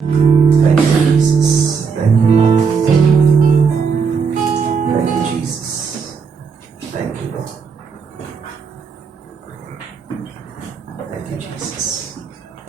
Thank you, Jesus. Thank you. Thank you, Jesus. Thank you, Lord. Thank you, Jesus.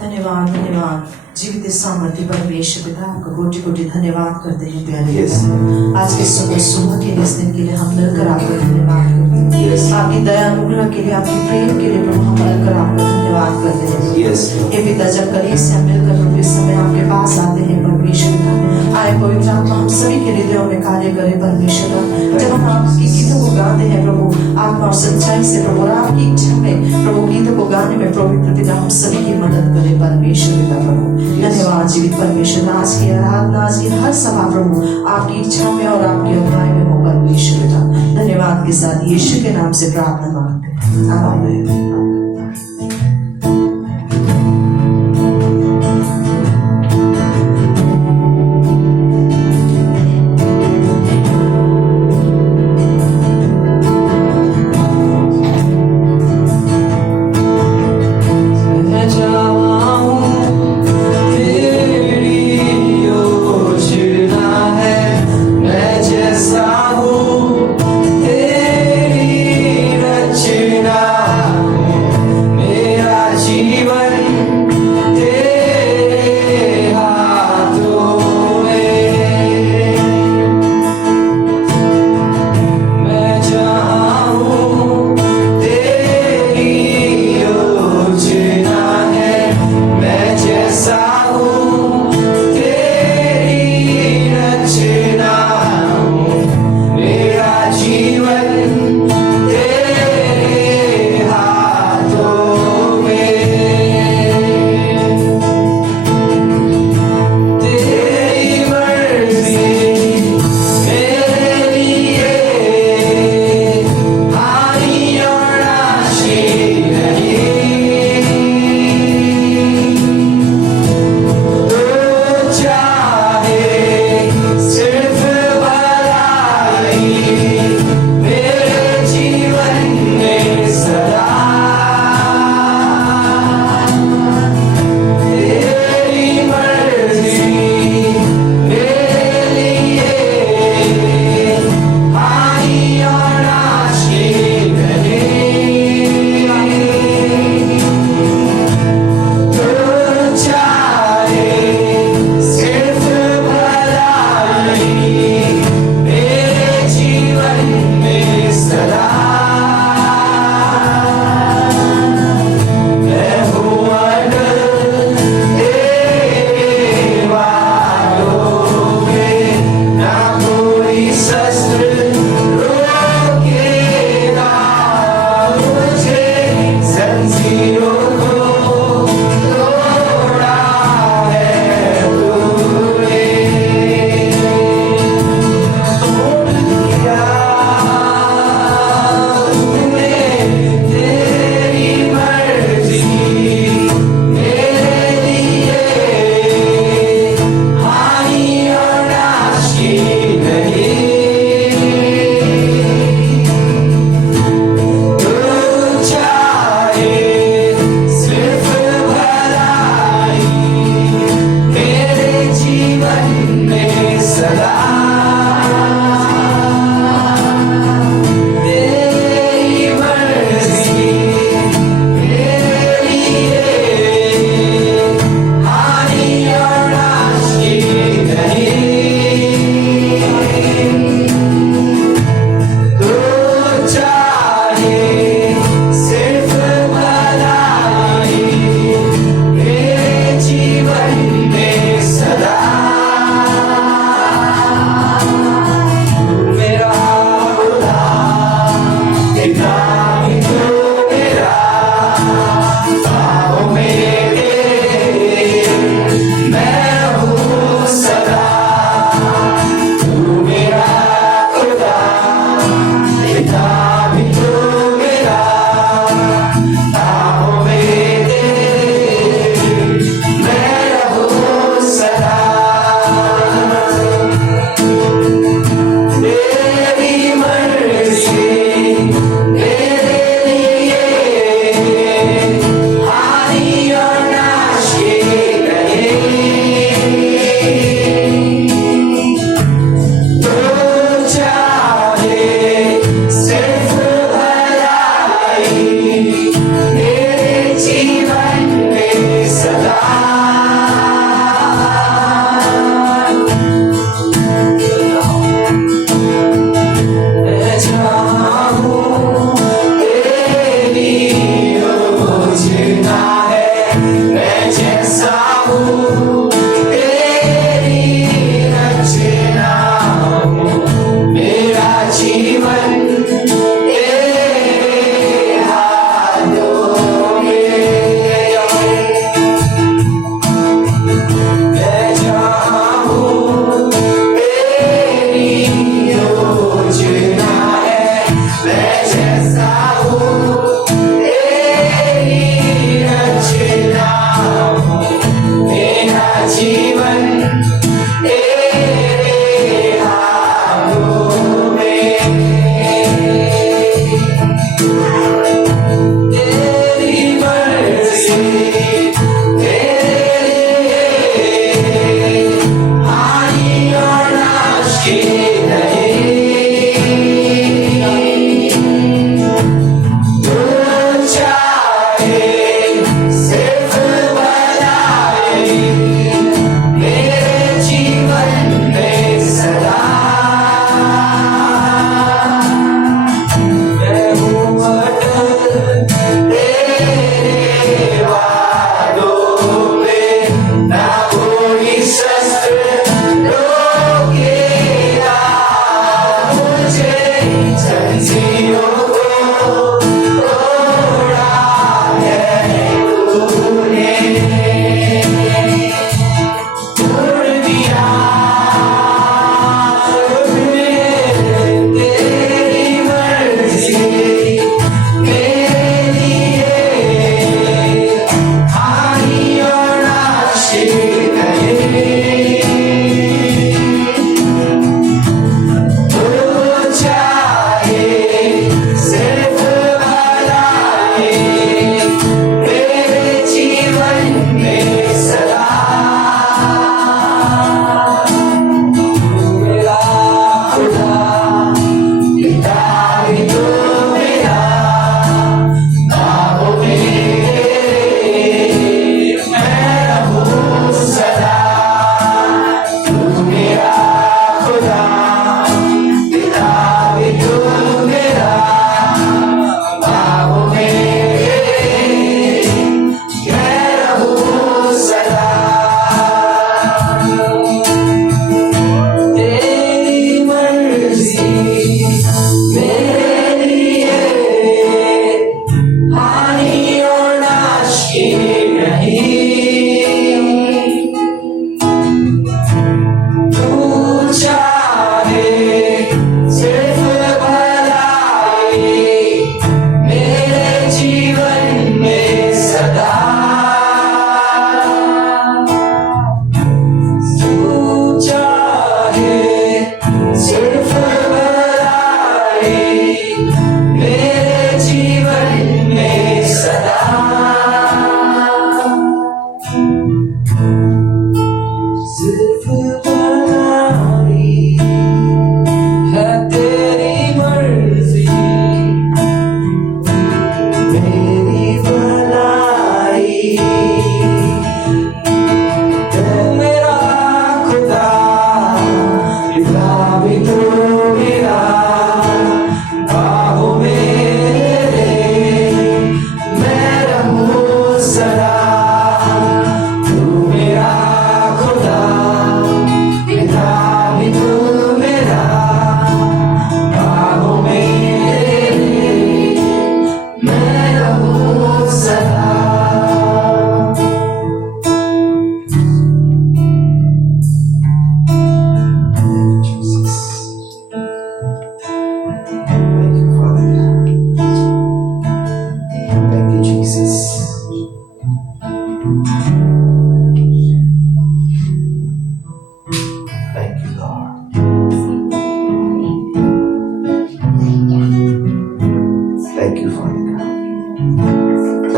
धन्यवाद धन्यवाद जीवित सामर्थ्य परमेश्वर पिता आपका कोटि कोटि धन्यवाद करते हैं प्यारे Yes. पिता। आज के सुबह के लिए इस दिन के लिए हम मिलकर आपका धन्यवाद करते हैं। Yes. आपकी दया अनुग्रह के लिए आपकी प्रेम के लिए प्रभु हम मिलकर आपका धन्यवाद करते हैं। Yes. हे पिता जब कलीसिया मिलकर प्रभु इस समय आपके पास आते हैं परमेश्वर पिता, आए पवित्र आत्मा हम सभी के हृदयों में कार्य करे परमेश्वर पिता। जब हम आपकी गीतों को गाते हैं प्रभु आत्मा और सच्चाई से प्रभु और आपकी इच्छा में प्रभु गीतों को गाने में पवित्र पिता हम सभी की मदद करे परमेश्वर पिता प्रभु। धन्यवाद जीवित परमेश्वर आज की आराधना आज की हर सभा प्रभु आपकी इच्छा में और आपकी अगुवाई में हो परमेश्वर पिता। धन्यवाद के साथ यीशु के नाम से प्रार्थना मांगते हैं आमीन। रचना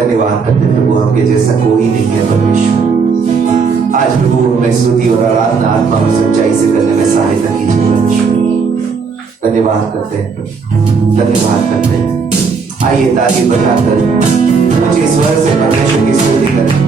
धन्यवाद करते हैं प्रभु, आपके जैसा कोई नहीं है परमेश्वर। आज प्रभु हमें स्तुति और आराधना आत्मा और सच्चाई से करने में सहायता कीजिए परमेश्वर। धन्यवाद करते हैं प्रभु, धन्यवाद करते हैं। आइए ताली बजाकर मुझे स्वर से परमेश्वर की स्तुति करें।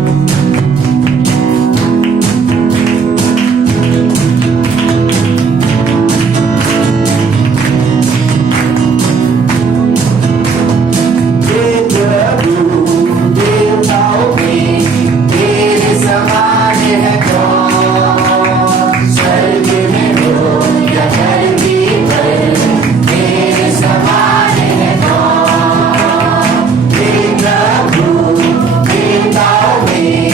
Be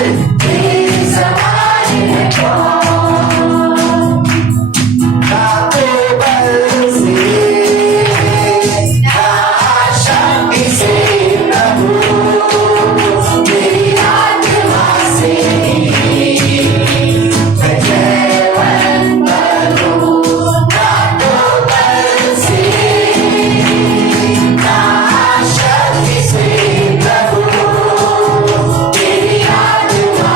तेरी सवारी है ना तो बल से ना शक्ति से प्रभु मेरी आत्मा से मैं जयवंत बनूं ना तो बल से ना शक्ति से प्रभु मेरी आत्मा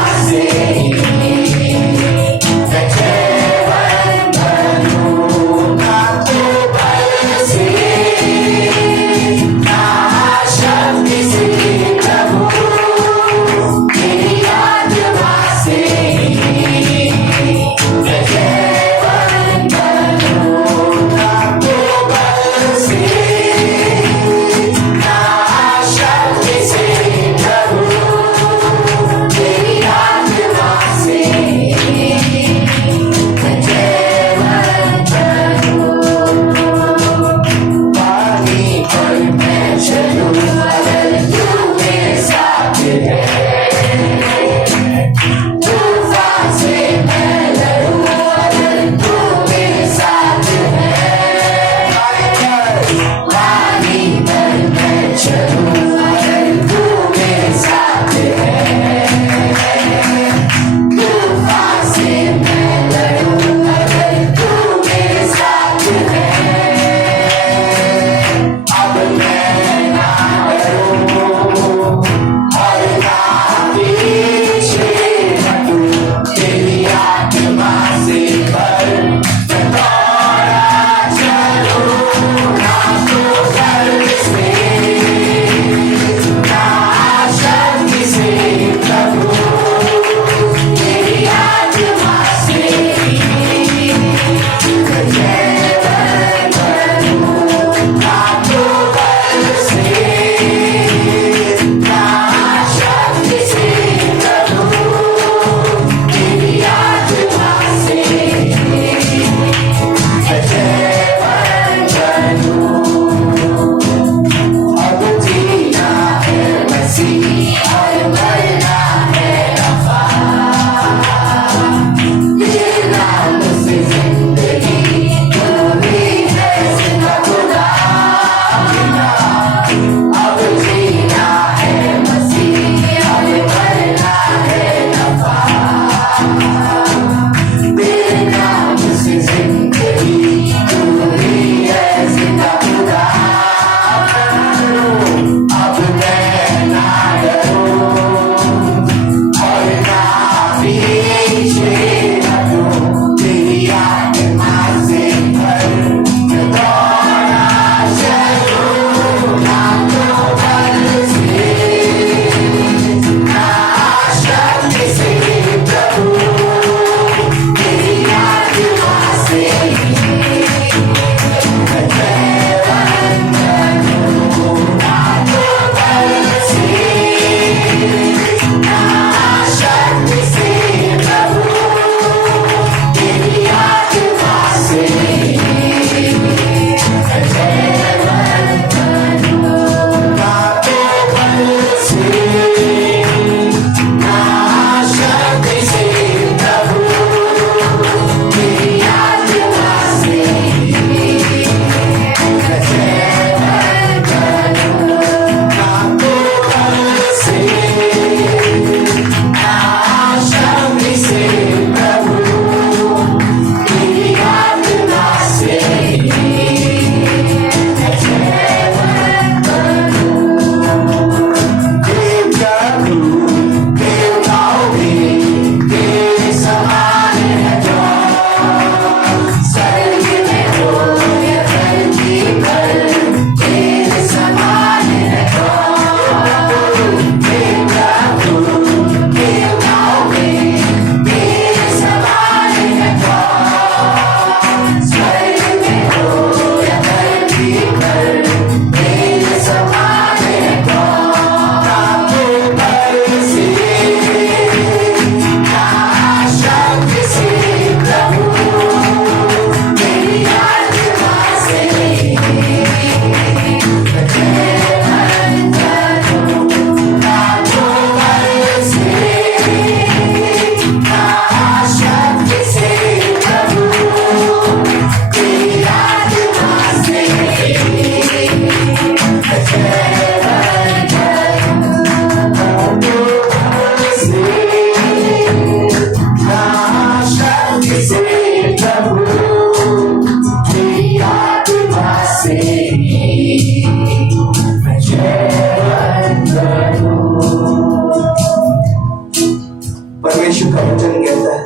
परमेश्वर का वचन कहता है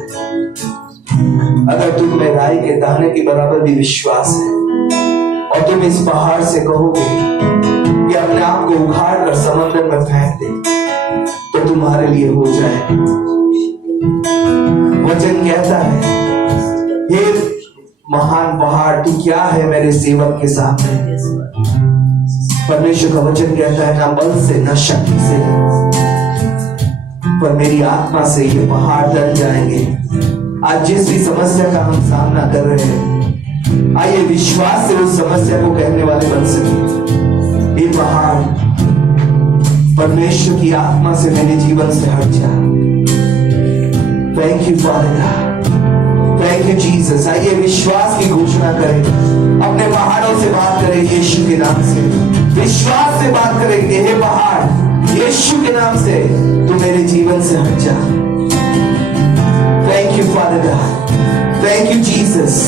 अगर तुम में राई के दाने के बराबर भी विश्वास है और तुम इस पहाड़ से कहोगे कि अपने आप को उखाड़ कर समंदर में फेंक दे तो तुम्हारे लिए हो जाए। वचन कहता है हे महान पहाड़ तू क्या है मेरे सेवक के सामने। परमेश्वर का वचन कहता है ना बल से ना शक्ति से पर मेरी आत्मा से ये पहाड़ डर जाएंगे। आज जिस भी समस्या का हम सामना कर रहे हैं आइए विश्वास से उस समस्या को कहने वाले बन सके ये पहाड़ परमेश्वर की आत्मा से मेरे जीवन से हट जा। Thank you father, thank you Jesus. आइए विश्वास की घोषणा करें, अपने पहाड़ों से बात करें यीशु के नाम से, विश्वास से बात करें कि हे पहाड़ यीशु के नाम से तू मेरे जीवन से हट जा। Thank you father God, thank you Jesus,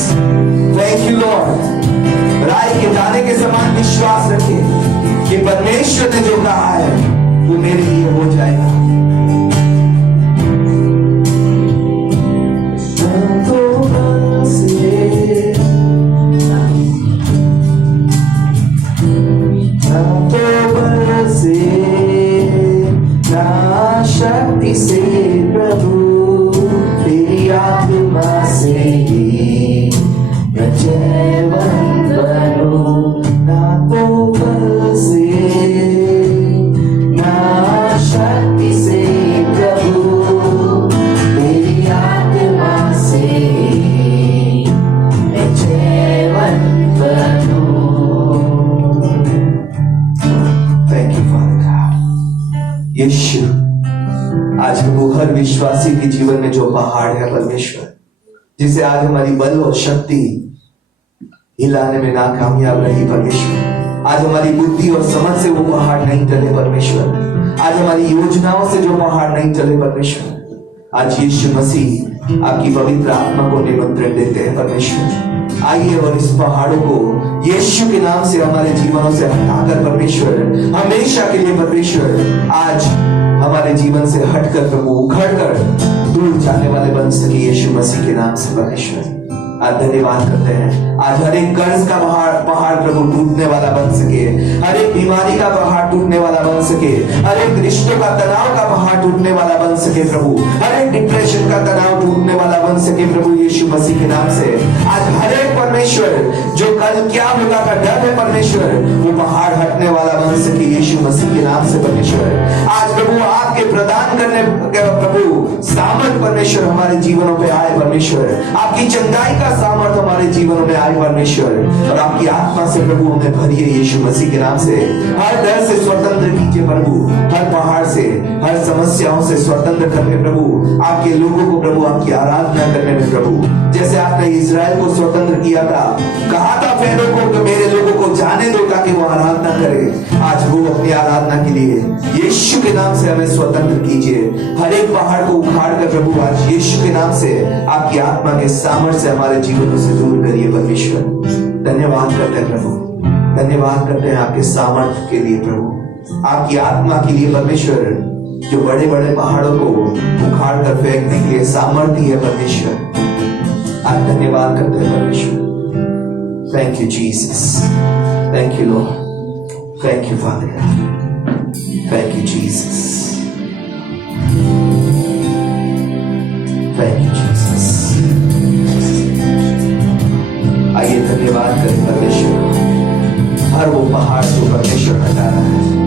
thank you Lord. राई के दाने के समान विश्वास रखें कि परमेश्वर ने जो कहा है वो मेरे लिए हो जाएगा। शक्ति से प्रभु तेरी आत्मा से ही मैं जयवंत बनूं। ना तो बल से ना शक्ति से प्रभु तेरी आत्मा से ही मैं जयवंत बनूं। Thank you father god. Yeshu आज प्रभु हर विश्वासी के जीवन में जो पहाड़ है परमेश्वर जिसे आज हमारी बल और शक्ति हिलाने में नाकामयाब रही परमेश्वर, आज हमारी बुद्धि और समझ से वो पहाड़ नहीं टले परमेश्वर, आज हमारी योजनाओं से जो पहाड़ नहीं टले परमेश्वर, आज यीशु मसीह आपकी पवित्र आत्मा को निमंत्रण देते हैं परमेश्वर। आइए और इस पहाड़ों को यीशु के नाम से हमारे जीवनों से हटाकर परमेश्वर हमेशा के लिए परमेश्वर आज हमारे जीवन से हटकर प्रभु उखड़कर दूर जाने वाले बन सके यीशु मसीह के नाम से परमेश्वर। आज धन्यवाद करते हैं आज हर एक कर्ज का पहाड़ प्रभु टूटने वाला बन सके, हर एक बीमारी का पहाड़ टूटने वाला बन सके, हर एक रिश्तों का तनाव का पहाड़ टूटने वाला बन सके प्रभु, हर एक डिप्रेशन का तनाव टूटने वाला बन सके प्रभु यीशु मसीह के नाम से। आज हर एक परमेश्वर जो कल क्या होगा का डर है परमेश्वर वो पहाड़ हटने वाला बन सके यीशु मसीह के नाम से परमेश्वर। आज प्रभु आपके प्रदान करने प्रभु सामर्थ परमेश्वर हमारे जीवनों पे आए परमेश्वर, आपकी चंगाई का सामर्थ हमारे जीवनों में आए परमेश्वर और आपकी आत्मा से प्रभु हमें भरिए यीशु मसीह के नाम से। हर डर से स्वतंत्र कीजिए प्रभु, हर पहाड़ से हर समस्याओं से स्वतंत्र करके प्रभु आपके लोगों को प्रभु आपकी आराधना करने में प्रभु, जैसे आपने इजराइल को स्वतंत्र किया था, कहा था फेरो को कि मेरे लोगों को जाने दो ताकि वो आराधना करे। आज वो अपनी आराधना के लिए यीशु के नाम से हमें स्वतंत्र कीजिए। हर एक पहाड़ को उखाड़ कर प्रभु आज यीशु के नाम से आपकी आत्मा के सामर्थ्य से हमारे जीवनों से दूर करिए परमेश्वर। धन्यवाद करते हैं प्रभु, धन्यवाद करते हैं आपके सामर्थ्य के लिए प्रभु, आपकी आत्मा के लिए परमेश्वर जो बड़े बड़े पहाड़ों को उखाड़ कर फेंकने के लिए सामर्थ्य है परमेश्वर। आज धन्यवाद करते हैं परमेश्वर। Thank you Jesus, thank you Lord, thank you father God, thank you Jesus, thank you Jesus. आइए धन्यवाद करें परमेश्वर हर वो पहाड़ जो परमेश्वर हटा रहा है।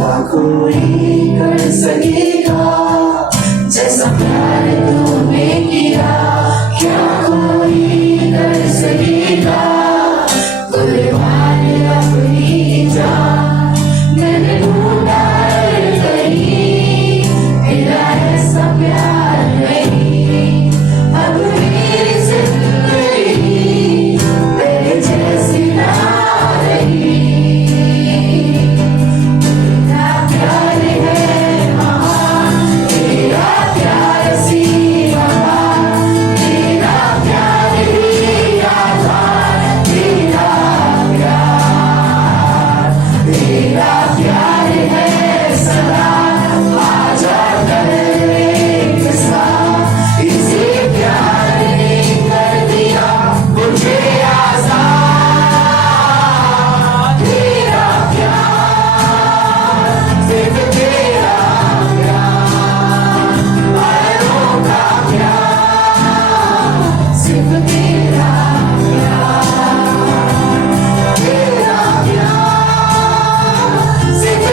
क्या कोई कर सकेगा जैसा प्यार तूने किया, क्या कोई कर सकेगा कुर्बान अपनी जान। मैंने ढूंढा हर कहीं, तेरा ऐसा प्यार नहीं, अब मेरी जिंदगी तेरे जैसी ना रही। तेरा प्यार है महान, तेरा प्यार सीमा पार, तेरा प्यार ही आधार, तेरा प्यार है सदा। आजा कर एक साथ, इसी प्यार ने कर दिया मुझे आजाद। तेरा प्यार, सिर्फ तेरा प्यार, पलों का प्यार, सिर्फ तेरा प्यार, तेरा प्यार, सिर्फ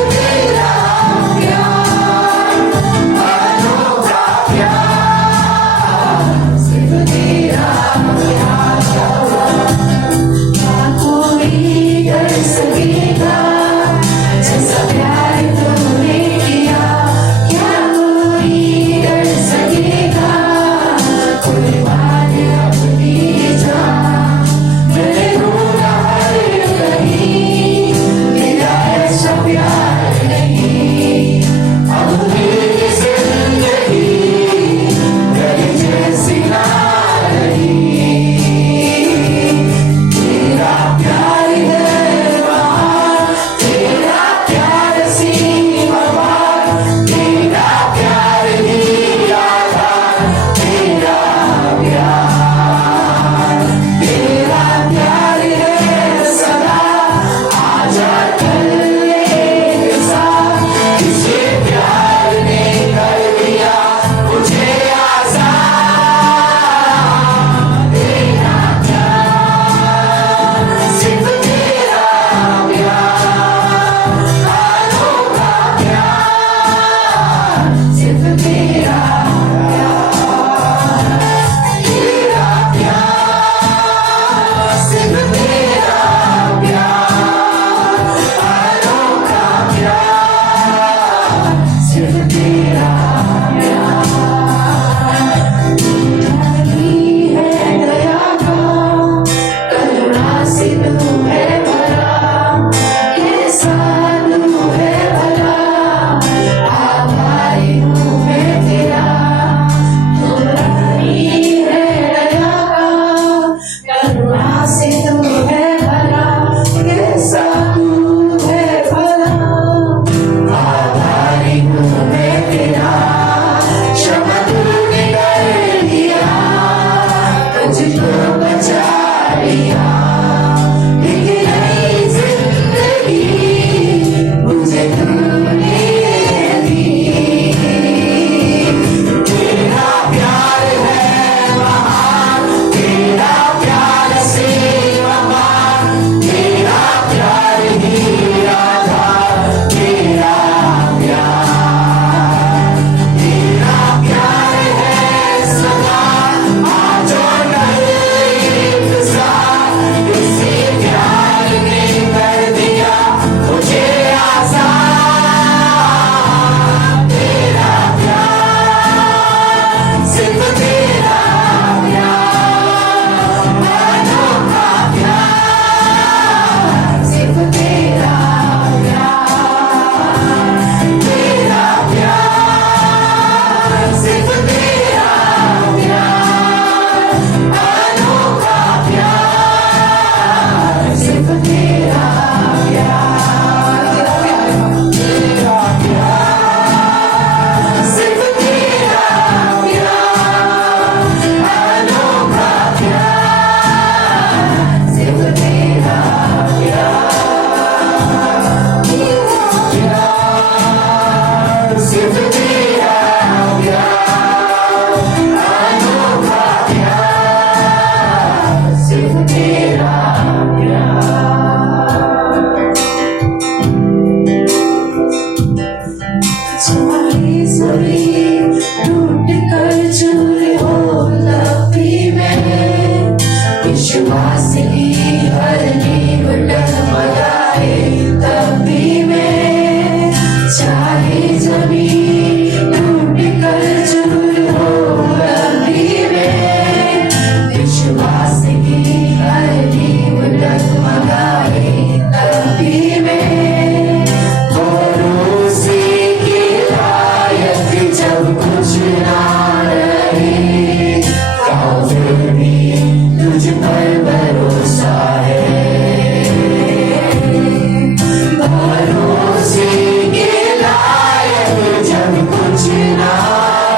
भरोसे के लायक जब कुछ ना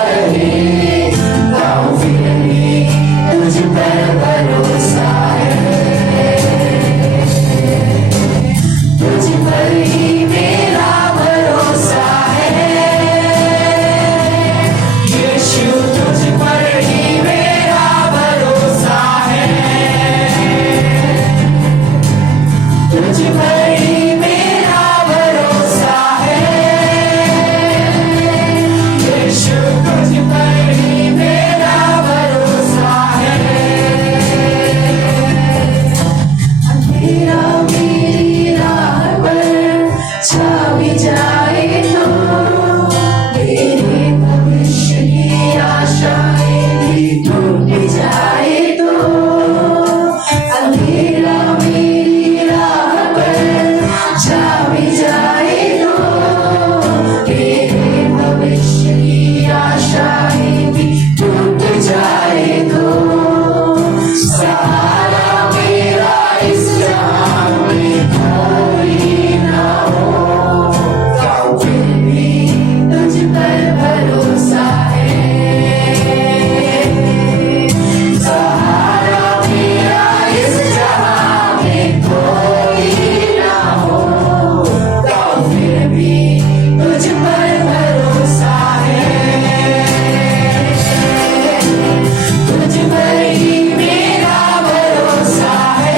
रहे, गाँव फिर भी तुझ पर भरोसा है, तुझ पर ही मेरा भरोसा है, यीशु तुझ पर ही मेरा भरोसा है, तुझ पर ही मेरा भरोसा है, यीशु तुझ पर ही मेरा भरोसा है। अंधेरा मेरी राह पर छा भी जाए तो, मेरे भविष्य की आशाएं भी टूट जाए तो, अंधेरा मेरी राह पर छा भी जाए तो, मेरे भविष्य की आशाएं भी टूट जाए तो, सहारा मेरा इस जहां में कोई ना हो, गाँव फिर भी तुझ पर भरोसा है, सहारा मेरा इस जहां में कोई ना हो, गाँव फिर भी तुझ पर भरोसा है, तुझ पर ही मेरा भरोसा है,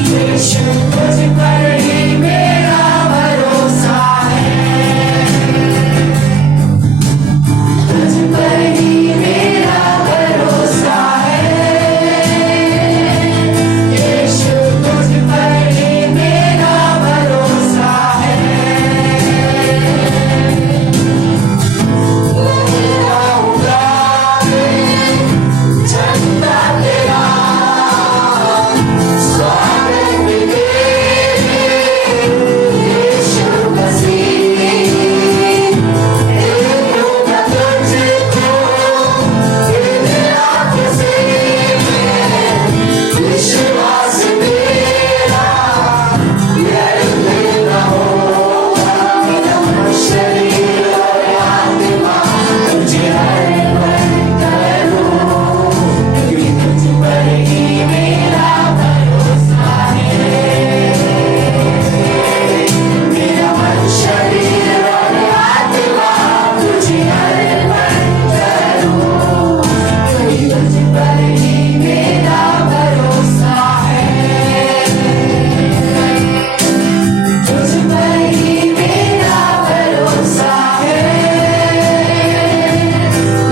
यीशु तुझ पर ही मेरा भरोसा है, तुझ पर ही मेरा भरोसा है, यीशु तुझ पर ही मेरा भरोसा है, गाऊंगा मैं चंदा तेरा, स्वागत तेरे यीशु मसीह, देखूंगा तुझको तेरा किसी में, विश्वास तेरा यह होगा, मेरा शरीर और आत्मा तुझे अर्पण करूं, क्योंकि तुझ पर ही मेरा भरोसा है, मेरा मन शरीर और आत्मा तुझे अर्पण करूं, क्योंकि तुझ पर ही मेरा भरोसा है, तुझ पर ही मेरा भरोसा है,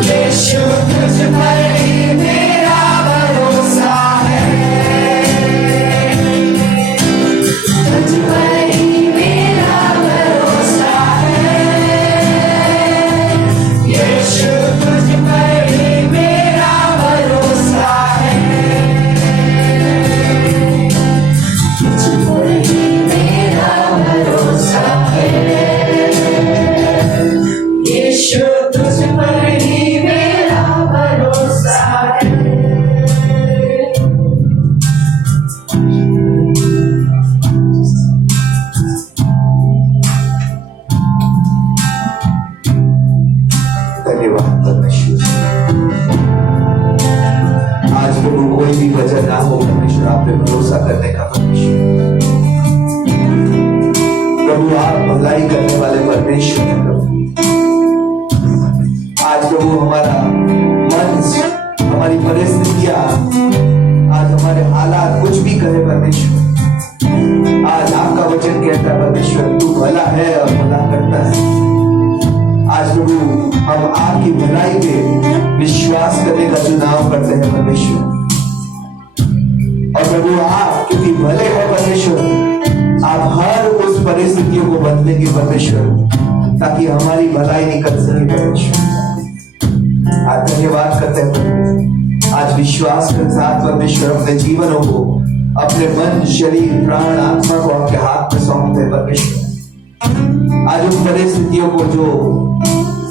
यीशु तुझ पर ही मेरा भरोसा है, तुझ पर ही मेरा भरोसा है, यीशु तुझ पर ही मेरा भरोसा है, तुझ पर ही मेरा भरोसा है, यीशु तुझ पर ही मेरा भरोसा है। धन्यवाद परमेश्वर। आज प्रभु कोई भी वजह ना हो परमेश्वर आप पे भरोसा करने का परमेश्वर, प्रभु आप भलाई करने वाले परमेश्वर हैं प्रभु। आज प्रभु हमारा मन, हमारी परिस्थितियां, आज हमारे हालात कुछ भी कहे परमेश्वर, आज आपका वचन कहता है परमेश्वर तू भला है और भला करता है। आज प्रभु हम आपकी भलाई पे विश्वास करने का चुनाव करते हैं परमेश्वर, और प्रभु आप क्योंकि भले हो परमेश्वर, आप हर उस परिस्थितियों को बदलेंगे परमेश्वर, ताकि हमारी भलाई निकल सके परमेश्वर। आज धन्यवाद करते हैं प्रभु, आज विश्वास के साथ परमेश्वर अपने जीवनों को, अपने मन, शरीर, प्राण, आत्मा को आपके हाथ में सौंपते हैं परमेश्वर। आज उन परिस्थितियों को जो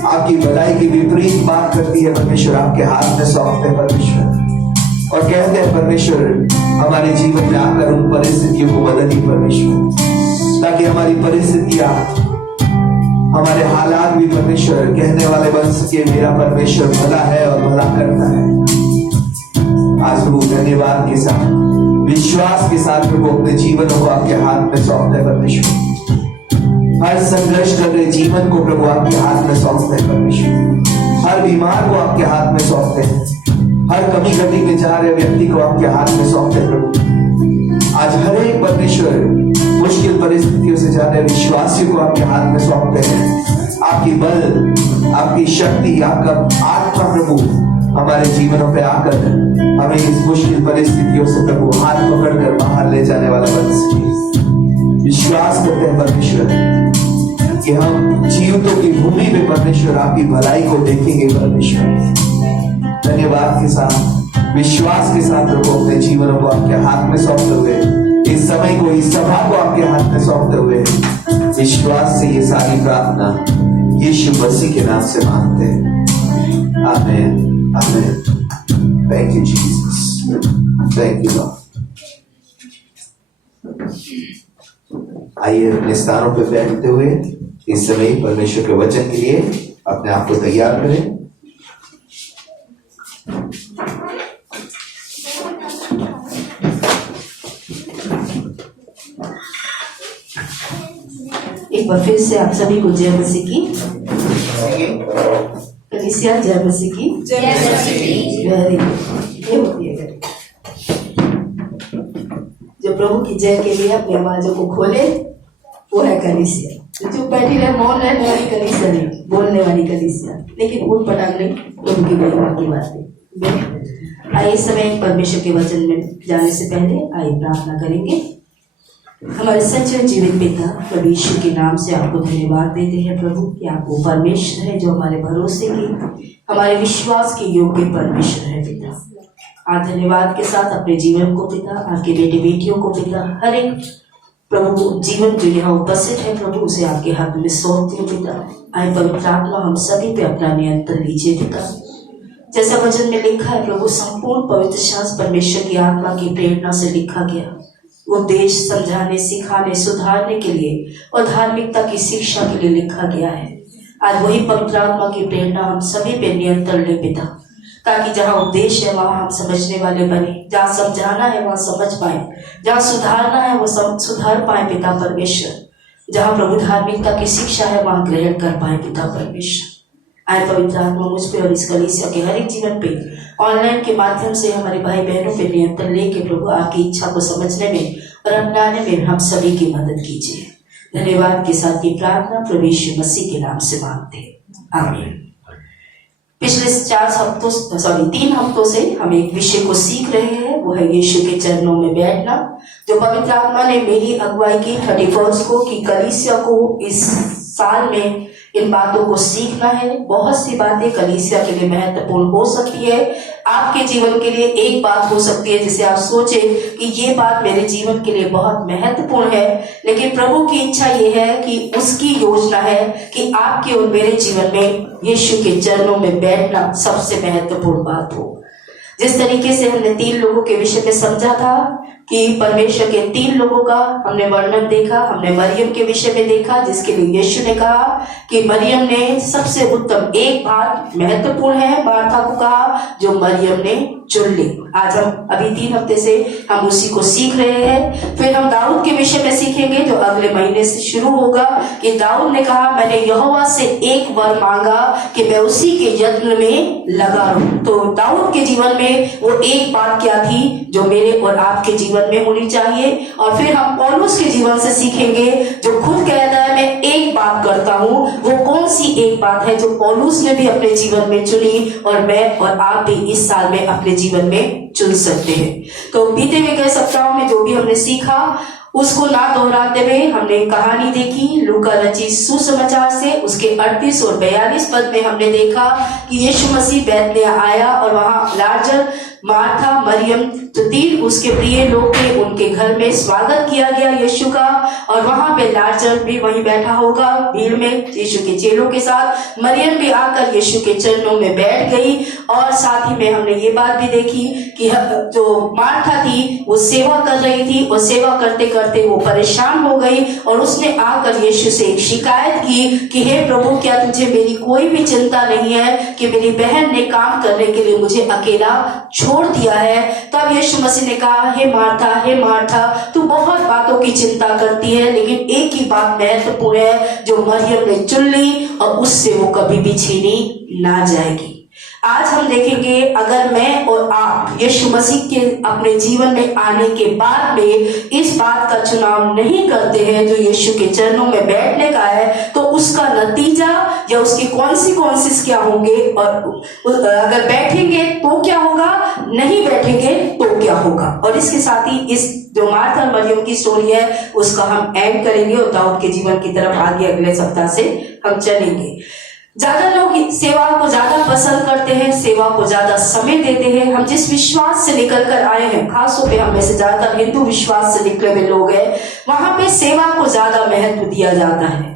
आपकी भलाई की विपरीत बात करती है परमेश्वर, आपके हाथ में सौंपते हैं परमेश्वर, और कहते हैं परमेश्वर हमारे जीवन में आकर उन परिस्थितियों को बदलिए परमेश्वर, ताकि हमारी परिस्थितियां, हमारे हालात भी परमेश्वर कहने वाले बन सके मेरा परमेश्वर भला है और भला करता है। आज प्रभु धन्यवाद के साथ, विश्वास के साथ प्रभु अपने जीवनों को आपके हाथ में सौंपते हैं परमेश्वर। हर संघर्ष कर रहे जीवन को प्रभु आपके हाथ में सौंपते हैं परमेश्वर। हर बीमार को आपके हाथ में सौंपते हैं, हर कमी घटी में जा रहे व्यक्ति को आपके हाथ में सौंपते हैं प्रभु। आज हर एक परमेश्वर मुश्किल परिस्थितियों से जा रहे विश्वासियों को आपके हाथ में सौंपते हैं। आपकी बल, आपकी शक्ति, आपका आत्मा प्रभु हमारे जीवनों पे आकर हमें इस मुश्किल परिस्थितियों से प्रभु हाथ पकड़कर बाहर ले जाने वाला बन सके। विश्वास करते हैं परमेश्वर कि हम जीवितों की भूमि में परमेश्वर आपकी भलाई को देखेंगे परमेश्वर। धन्यवाद के साथ, विश्वास के साथ प्रभु अपने जीवनों को आपके हाथ में सौंपते हुए, इस समय को, इस सभा को आपके हाथ में सौंपते हुए, विश्वास से ये सारी प्रार्थना यीशु मसीह के नाम से मांगते हैं। आमीन, आमीन। Thank you Jesus, thank you Lord. आइए अपने स्थानों पर बैठते हुए इस समय परमेश्वर के वचन के लिए अपने आप को तैयार करें। एक बार फिर से आप सभी को जय मसीह की, कलीसिया जय मसीह की, वेरी गुड। ये होती है जो प्रभु की जय के लिए अपनी आवाजों को खोले, वो है कलीसिया। जो चुप बैठी रहे, मौन रहने वाली कलीसिया नहीं, बोलने वाली कलीसिया, लेकिन उठ पटांग नहीं, उनकी महिमा की बातें। आइए इस समय परमेश्वर के वचन में जाने से पहले आइए प्रार्थना करेंगे। हमारे सच्चे जीवित पिता प्रभु यीशु के नाम से आपको धन्यवाद देते हैं प्रभु कि आप वो परमेश्वर है जो हमारे भरोसे की, हमारे विश्वास के योग्य परमेश्वर है पिता। आज धन्यवाद के साथ अपने जीवन को पिता, आपके बेटे बेटियों को पिता, हर एक प्रभु जीवन जो यहाँ उपस्थित है प्रभु, उसे आपके हाथ में सौंपते हो पिता। आए पवित्र आत्मा हम सभी पे अपना नियंत्रण लीजिए पिता। जैसा वचन में लिखा है प्रभु, संपूर्ण पवित्र शास्त्र परमेश्वर की आत्मा की प्रेरणा से लिखा गया, उपदेश समझाने, सिखाने, सुधारने के लिए और धार्मिकता की शिक्षा के लिए लिखा गया है। आज वही पवित्र आत्मा की प्रेरणा हम सभी पे नियंत्रण ले पिता, ताकि जहाँ उपदेश है वहाँ हम समझने वाले बने, जहाँ समझाना है वहाँ समझ पाए, जहाँ सुधारना है वो सुधार पाए पिता परमेश्वर, जहाँ प्रभु धार्मिकता की शिक्षा है वहाँ ग्रहण कर पाए पिता परमेश्वर। आए पवित्र आत्मा मुझ पे और इस कलीसिया के हर एक जीवन पे, ऑनलाइन के माध्यम से हमारे भाई बहनों पे नियंत्रण लेके प्रभु आपकी इच्छा को समझने में और अपनाने में हम सभी की मदद कीजिए। धन्यवाद के साथ ये प्रार्थना प्रभु यीशु मसीह के नाम से मांगते हैं, आमीन। पिछले 3 हफ्तों से हम एक विषय को सीख रहे हैं, वो है यीशु के चरणों में बैठना, जो पवित्र आत्मा ने मेरी अगुवाई की 31 को कि कलीसिया को इस साल में इन बातों को सीखना है। बहुत सी बातें कलीसिया के लिए महत्वपूर्ण हो सकती है, आपके जीवन के लिए एक बात हो सकती है जिसे आप सोचे कि ये बात मेरे जीवन के लिए बहुत महत्वपूर्ण है, लेकिन प्रभु की इच्छा ये है कि उसकी योजना है कि आपके और मेरे जीवन में यीशु के चरणों में बैठना सबसे महत्वपूर्ण बात हो। जिस तरीके से हमने 3 लोगों के विषय में समझा था कि परमेश्वर के 3 लोगों का हमने वर्णन देखा, हमने मरियम के विषय में देखा, जिसके लिए यीशु ने कहा कि मरियम ने सबसे उत्तम, एक बात महत्वपूर्ण है मार्था को कहा जो मरियम ने चुन ली। आज हम अभी 3 हफ्ते से हम उसी को सीख रहे हैं। फिर हम दाऊद के विषय में सीखेंगे जो अगले महीने से शुरू होगा कि दाऊद ने कहा मैंने यहोवा से एक वर मांगा कि मैं उसी के यत्न में लगा रहूं। तो दाऊद के जीवन में वो एक बात क्या थी जो मेरे और आपके जीवन में होनी चाहिए। और फिर हम पौलुस के जीवन से सीखेंगे जो खुद कहता है मैं एक बात करता हूं, वो कौन सी एक बात है जो पौलुस ने भी अपने जीवन में चुनी और मैं और आप भी इस साल में अपने जीवन में चुन सकते हैं। तो बीते हुए कई सप्ताहों में जो भी हमने सीखा उसको ना दोहराते हुए हमने कहानी देखी लूका रचित सुसमाचार से, उसके 38 और 42 पद में हमने देखा कि यीशु मसीह बैतलहम आया और वहां लाजर, मार्था, मरियम जो 3 उसके प्रिय लोग थे, उनके घर में स्वागत किया गया यीशु का। और वहां पे लाजर भी वहीं बैठा होगा भीड़ में यीशु के चेलों के साथ। मरियम भी आकर यीशु के चरणों में बैठ गई। और साथ ही में हमने ये बात भी देखी कि जो मार्था थी वो सेवा कर रही थी और सेवा करते करते वो परेशान हो गई और उसने आकर यीशु से एक शिकायत की कि हे प्रभु, क्या तुझे मेरी कोई भी चिंता नहीं है कि मेरी बहन ने काम करने के लिए मुझे अकेला छोड़ दिया है। तब यीशु मसीह ने कहा, हे मार्था, तू बहुत बातों की चिंता करती है, लेकिन एक ही बात महत्वपूर्ण है जो मरियम ने चुन ली और उससे वो कभी भी छीनी ना जाएगी। आज हम देखेंगे, अगर मैं और आप यीशु मसीह के अपने जीवन में आने के बाद में इस बात का चुनाव नहीं करते हैं जो यीशु के चरणों में बैठने का है, तो उसका नतीजा या उसकी कॉन्सिक्वेंसेस क्या होंगे, और अगर बैठेंगे तो क्या होगा, नहीं बैठेंगे तो क्या होगा। और इसके साथ ही इस जो मार्था और मरियम की स्टोरी है उसका हम एंड करेंगे और दाऊद के जीवन की तरफ आगे अगले सप्ताह से हम चलेंगे। ज्यादा लोग सेवा को ज्यादा पसंद करते हैं, सेवा को ज्यादा समय देते हैं। हम जिस विश्वास से निकल कर आए हैं, खासतौर पे हम में से ज्यादातर हिंदू विश्वास से निकले हुए लोग हैं, वहां पे सेवा को ज्यादा महत्व दिया जाता है।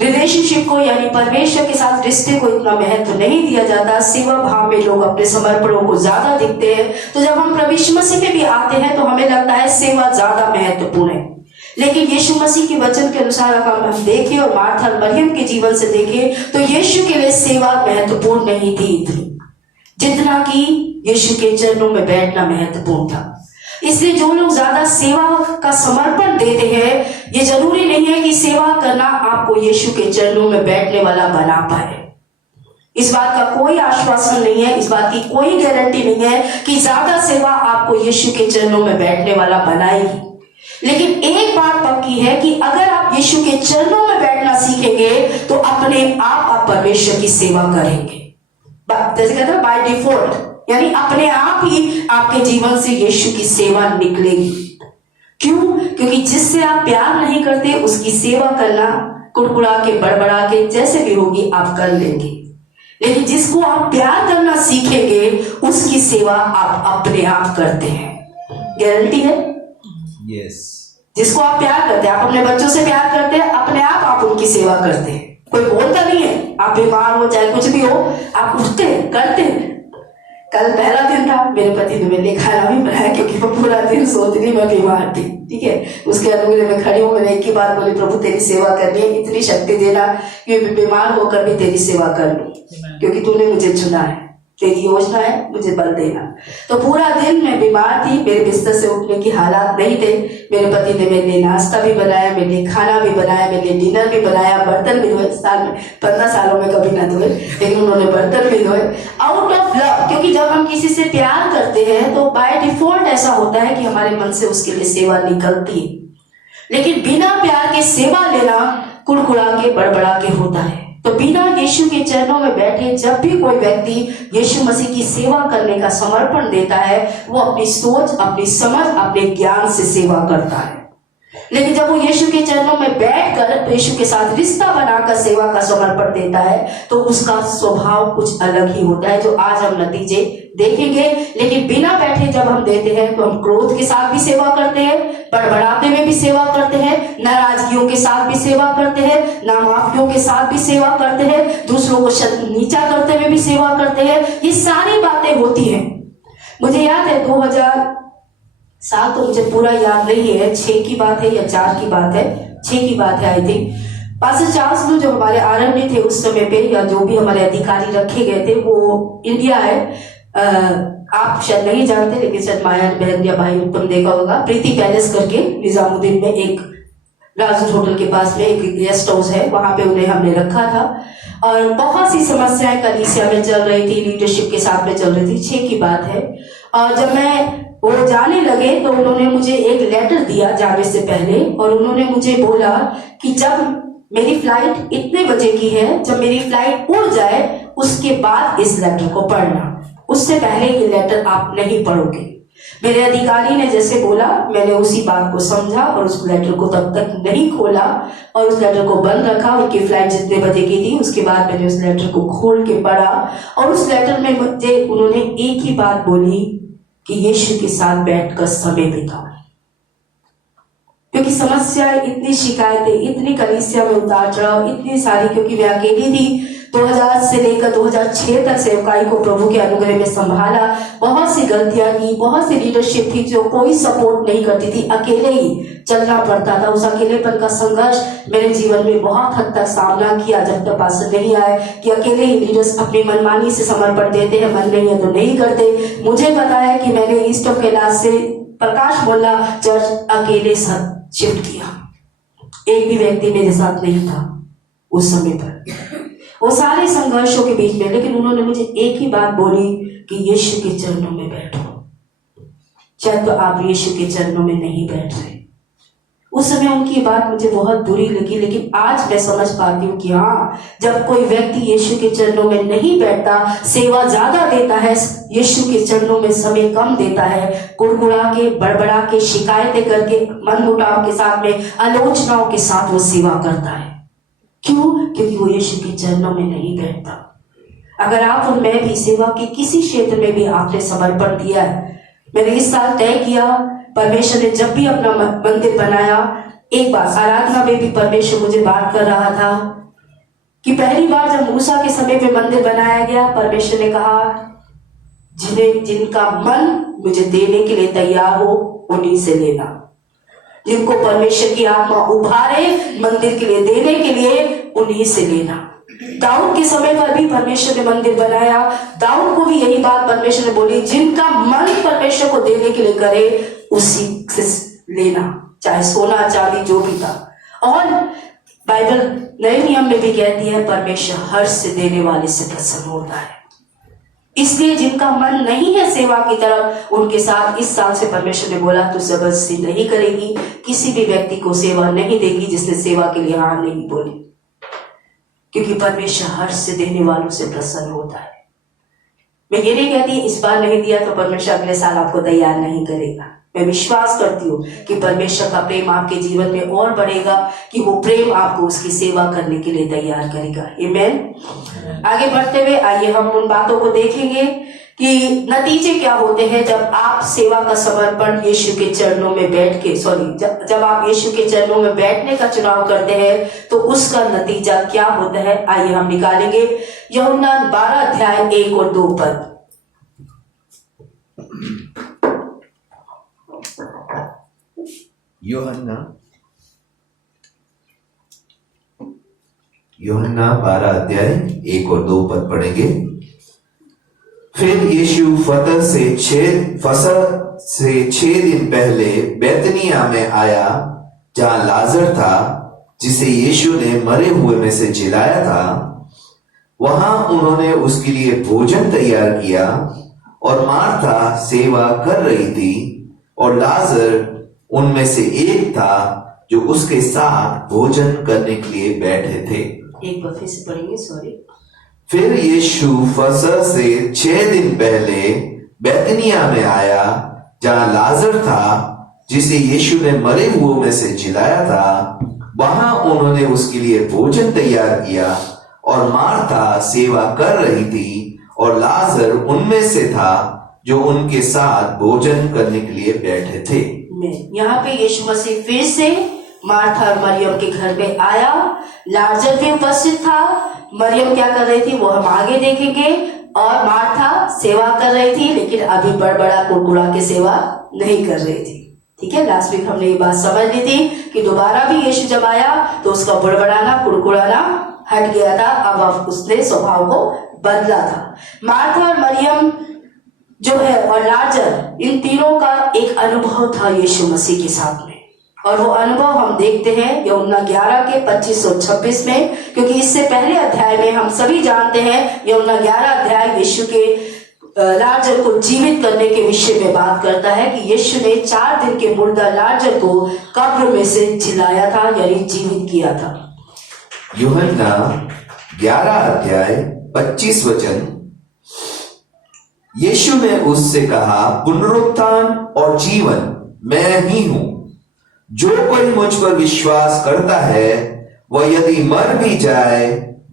रिलेशनशिप को यानी परमेश्वर के साथ रिश्ते को इतना महत्व नहीं दिया जाता। सेवा भाव में लोग अपने समर्पणों को ज्यादा दिखते हैं। तो जब हम प्रभु यीशु मसीह में भी आते हैं तो हमें लगता है सेवा ज्यादा महत्वपूर्ण है। लेकिन यीशु मसीह के वचन के अनुसार अगर हम देखें और मार्था और मरियम के जीवन से देखें तो यीशु के लिए सेवा महत्वपूर्ण नहीं थी इतनी जितना कि यीशु के चरणों में बैठना महत्वपूर्ण था। इसलिए जो लोग ज्यादा सेवा का समर्पण देते हैं, ये जरूरी नहीं है कि सेवा करना आपको यीशु के चरणों में बैठने वाला बना पाए। इस बात का कोई आश्वासन नहीं है, इस बात की कोई गारंटी नहीं है कि ज्यादा सेवा आपको यीशु के चरणों में बैठने वाला बनाएगी। लेकिन एक बात पक्की है कि अगर आप यीशु के चरणों में बैठना सीखेंगे तो अपने आप परमेश्वर की सेवा करेंगे। जैसे कहते हैं बाय डिफॉल्ट, यानी अपने आप ही आपके जीवन से यीशु की सेवा निकलेगी। क्यों? क्योंकि जिससे आप प्यार नहीं करते उसकी सेवा करना कुड़कुड़ा के बड़बड़ा के जैसे भी होगी आप कर लेंगे। लेकिन जिसको आप प्यार करना सीखेंगे उसकी सेवा आप अपने आप करते हैं। गारंटी है? यस। जिसको आप प्यार करते हैं, आप अपने बच्चों से प्यार करते हैं, अपने आप उनकी सेवा करते हैं। कोई बोलता नहीं है, आप बीमार हो चाहे कुछ भी हो, आप उठते हैं, करते हैं। कल पहला दिन था, मेरे पति ने मेरे लिए खाना भी बनाया क्योंकि वो पूरा दिन सोच रही मैं बीमार थी। ठीक है, उसके अनुग्रह में खड़ी हूँ। मैंने एक ही बात बोली, प्रभु तेरी सेवा करनी है, इतनी शक्ति देना कि बीमार होकर भी तेरी सेवा कर लूं, क्योंकि तूने मुझे चुना है, तेरी योजना है, मुझे बल देना। तो पूरा दिन मैं बीमार थी, मेरे बिस्तर से उठने की हालात नहीं थे। मेरे पति ने मेरे लिए नाश्ता भी बनाया, मेरे लिए खाना भी बनाया, मेरे लिए डिनर भी बनाया, बर्तन भी धोए। साल में 15 सालों में कभी ना धोए, लेकिन उन्होंने बर्तन भी धोए आउट ऑफ लव। क्योंकि जब हम किसी से प्यार करते हैं तो बाय डिफॉल्ट ऐसा होता है कि हमारे मन से उसके लिए सेवा निकलती है। लेकिन बिना प्यार के सेवा लेना कुड़कुड़ा के बड़बड़ा के होता है। तो बिना यीशु के चरणों में बैठे जब भी कोई व्यक्ति यीशु मसीह की सेवा करने का समर्पण देता है, वो अपनी सोच, अपनी समझ, अपने ज्ञान से सेवा करता है। लेकिन जब वो यीशु के चरणों में बैठकर यीशु के साथ रिश्ता बनाकर सेवा का समर्पण देता है तो उसका स्वभाव कुछ अलग ही होता है, जो आज हम नतीजे देखेंगे। लेकिन बिना बैठे जब हम देते हैं तो हम क्रोध के साथ भी सेवा करते हैं, बड़बड़ाते में भी सेवा करते हैं, नाराजगियों के साथ भी सेवा करते हैं, नामाफियों के साथ भी सेवा करते हैं, दूसरों को नीचा करते हुए भी सेवा करते हैं। ये सारी बातें होती हैं। मुझे याद है 2007, तो मुझे पूरा याद नहीं है, 6 की बात है या 4 की बात है, 6 की बात है आई थिंक। पास्टर चार्ल्स लू जो हमारे आरएनडी थे उस समय पे, या जो भी हमारे अधिकारी रखे गए थे, वो इंडिया है। आप शायद नहीं जानते, लेकिन शायद माया बहन या भाई उत्तम देखा होगा, प्रीति पैलेस करके निजामुद्दीन में एक राजू होटल के पास में एक गेस्ट हाउस है, वहां पे उन्हें हमने रखा था। और बहुत सी समस्याएं कलीसिया में चल रही थी, लीडरशिप के साथ में चल रही थी। 6 की बात है। और जब मैं वो जाने लगे तो उन्होंने मुझे एक लेटर दिया जाने से पहले, और उन्होंने मुझे बोला कि जब मेरी फ्लाइट इतने बजे की है, जब मेरी फ्लाइट उड़ जाए उसके बाद इस लेटर को पढ़ना, उससे पहले ये लेटर आप नहीं पढ़ोगे। मेरे अधिकारी ने जैसे बोला, मैंने उसी बात को समझा और उस लेटर को तब तक नहीं खोला और उस लेटर को बंद रखा। उनकी फ्लाइट जितने बजे की थी उसके बाद मैंने उस लेटर को खोल के पढ़ा, और उस लेटर में मुझे उन्होंने एक ही बात बोली कि यीशु के साथ बैठकर समय बिताओ। क्योंकि समस्याएं, इतनी शिकायतें, इतनी कलीसिया में उतार चढ़ाव, इतनी सारी, क्योंकि मैं अकेली थी 2000 से लेकर 2006 तक सेवकाई को प्रभु के अनुग्रह में संभाला। बहुत सी गलतियां की, बहुत सी लीडरशिप थी जो कोई सपोर्ट नहीं करती थी, अकेले ही चलना पड़ता था। उस अकेलेपन का संघर्ष मेरे जीवन में बहुत हद तक सामना किया जब तक पास्टर नहीं आए कि अकेले ही लीडर्स अपनी मनमानी से समर्पण देते हैं, मन नहीं है तो नहीं करते। मुझे पता है कि मैंने ईस्ट ऑफ कैलाश से प्रकाश मोहल्ला चर्च अकेले सब शिफ्ट किया, एक भी व्यक्ति मेरे साथ नहीं था उस समय पर, वो सारे संघर्षों के बीच में। लेकिन उन्होंने मुझे एक ही बात बोली कि यीशु के चरणों में बैठो। शायद तो आप यीशु के चरणों में नहीं बैठ रहे। उस समय उनकी बात मुझे बहुत बुरी लगी, लेकिन आज मैं समझ पाती हूँ कि हाँ, जब कोई व्यक्ति यीशु के चरणों में नहीं बैठता, सेवा ज्यादा देता है, यीशु के चरणों में समय कम देता है, कुड़कुड़ा के, बड़बड़ा के, शिकायतें करके, मनमुटाव के साथ में, आलोचनाओं के साथ वो सेवा करता है। क्यों? क्योंकि वो यीशु के चरणों में नहीं बैठता। अगर आप और मैं भी सेवा के किसी क्षेत्र में भी आपने समर्पण दिया है, मैंने इस साल तय किया, परमेश्वर ने जब भी अपना मंदिर बनाया, एक बार आराधना में भी परमेश्वर मुझे बात कर रहा था कि पहली बार जब मूसा के समय में मंदिर बनाया गया, परमेश्वर ने कहा जिनका मन मुझे देने के लिए तैयार हो उन्हीं से लेना, जिनको परमेश्वर की आत्मा उभारे मंदिर के लिए देने के लिए उन्हीं से लेना। दाऊद के समय पर भी परमेश्वर ने मंदिर बनाया, दाऊद को भी यही बात परमेश्वर ने बोली, जिनका मन परमेश्वर को देने के लिए करे उसी से लेना, चाहे सोना चांदी जो भी था। और बाइबल नए नियम में भी कहती है परमेश्वर हर्ष से देने वाले से प्रसन्न होता है। इसलिए जिनका मन नहीं है सेवा की तरफ, उनके साथ इस साल से परमेश्वर ने बोला तू जबरदस्ती नहीं करेगी, किसी भी व्यक्ति को सेवा नहीं देगी जिसने सेवा के लिए हाँ नहीं बोली, क्योंकि परमेश्वर हर्ष से देने वालों से प्रसन्न होता है। मैं ये नहीं कहती इस बार नहीं दिया तो परमेश्वर अगले साल आपको तैयार नहीं करेगा। मैं विश्वास करती हूँ कि परमेश्वर का प्रेम आपके जीवन में और बढ़ेगा, कि वो प्रेम आपको उसकी सेवा करने के लिए तैयार करेगा। आमीन। आगे बढ़ते हुए आइए हम उन बातों को देखेंगे कि नतीजे क्या होते हैं जब आप सेवा का समर्पण यीशु के चरणों में बैठ के जब आप यीशु के चरणों में बैठने का चुनाव करते हैं तो उसका नतीजा क्या होता है। आइए हम निकालेंगे यूहन्ना 12 अध्याय 1 और 2 पद। यूहन्ना 12 अध्याय 1 और 2 पद पढ़ेंगे। फिर यीशु फसह से 6 दिन पहले बैतनिया में आया, जहां लाजर था जिसे यीशु ने मरे हुए में से जिलाया था। वहां उन्होंने उसके लिए भोजन तैयार किया और मार्था सेवा कर रही थी और लाजर उनमें से एक था जो उसके साथ भोजन करने के लिए बैठे थे। एक बार फिर से पढ़ेंगे, सॉरी। फिर यीशु फसह से 6 दिन पहले बैतनिया में आया, जहां लाजर था जिसे यीशु ने मरे हुओं में से जिलाया था। वहां उन्होंने उसके लिए भोजन तैयार किया और मार्था सेवा कर रही थी और लाजर उनमें से था जो उनके साथ भोजन करने के लिए बैठे थे। यहाँ पे यीशु मसीह फिर से मार्था और मरियम के घर में आया। लाजर भी उपस्थित था। मरियम क्या कर रही थी वो हम आगे देखेंगे, और मार्था सेवा कर रही थी, लेकिन अभी बड़बड़ा कुड़कुड़ा के सेवा नहीं कर रही थी। ठीक है, लास्ट वीक हमने ये बात समझ ली थी कि दोबारा भी यीशु जब आया तो उसका बड़बड़ाना कुड़कुड़ाना हट गया था, अब उसने स्वभाव को बदला था। मार्था और मरियम जो है और लाजर, इन तीनों का एक अनुभव था यीशु मसीह के साथ में, और वो अनुभव हम देखते हैं यूहन्ना 11 के 25 और 26 में, क्योंकि इससे पहले अध्याय में हम सभी जानते हैं यूहन्ना 11 अध्याय यीशु के लाजर को जीवित करने के विषय में बात करता है कि यीशु ने 4 दिन के मुर्दा लाजर को कब्र में से जिलाया था, यानी जीवित किया था। यूहन्ना 11 अध्याय 25 वचन। यीशु ने उससे कहा, पुनरुत्थान और जीवन मैं ही हूं। जो कोई मुझ पर विश्वास करता है वह यदि मर भी जाए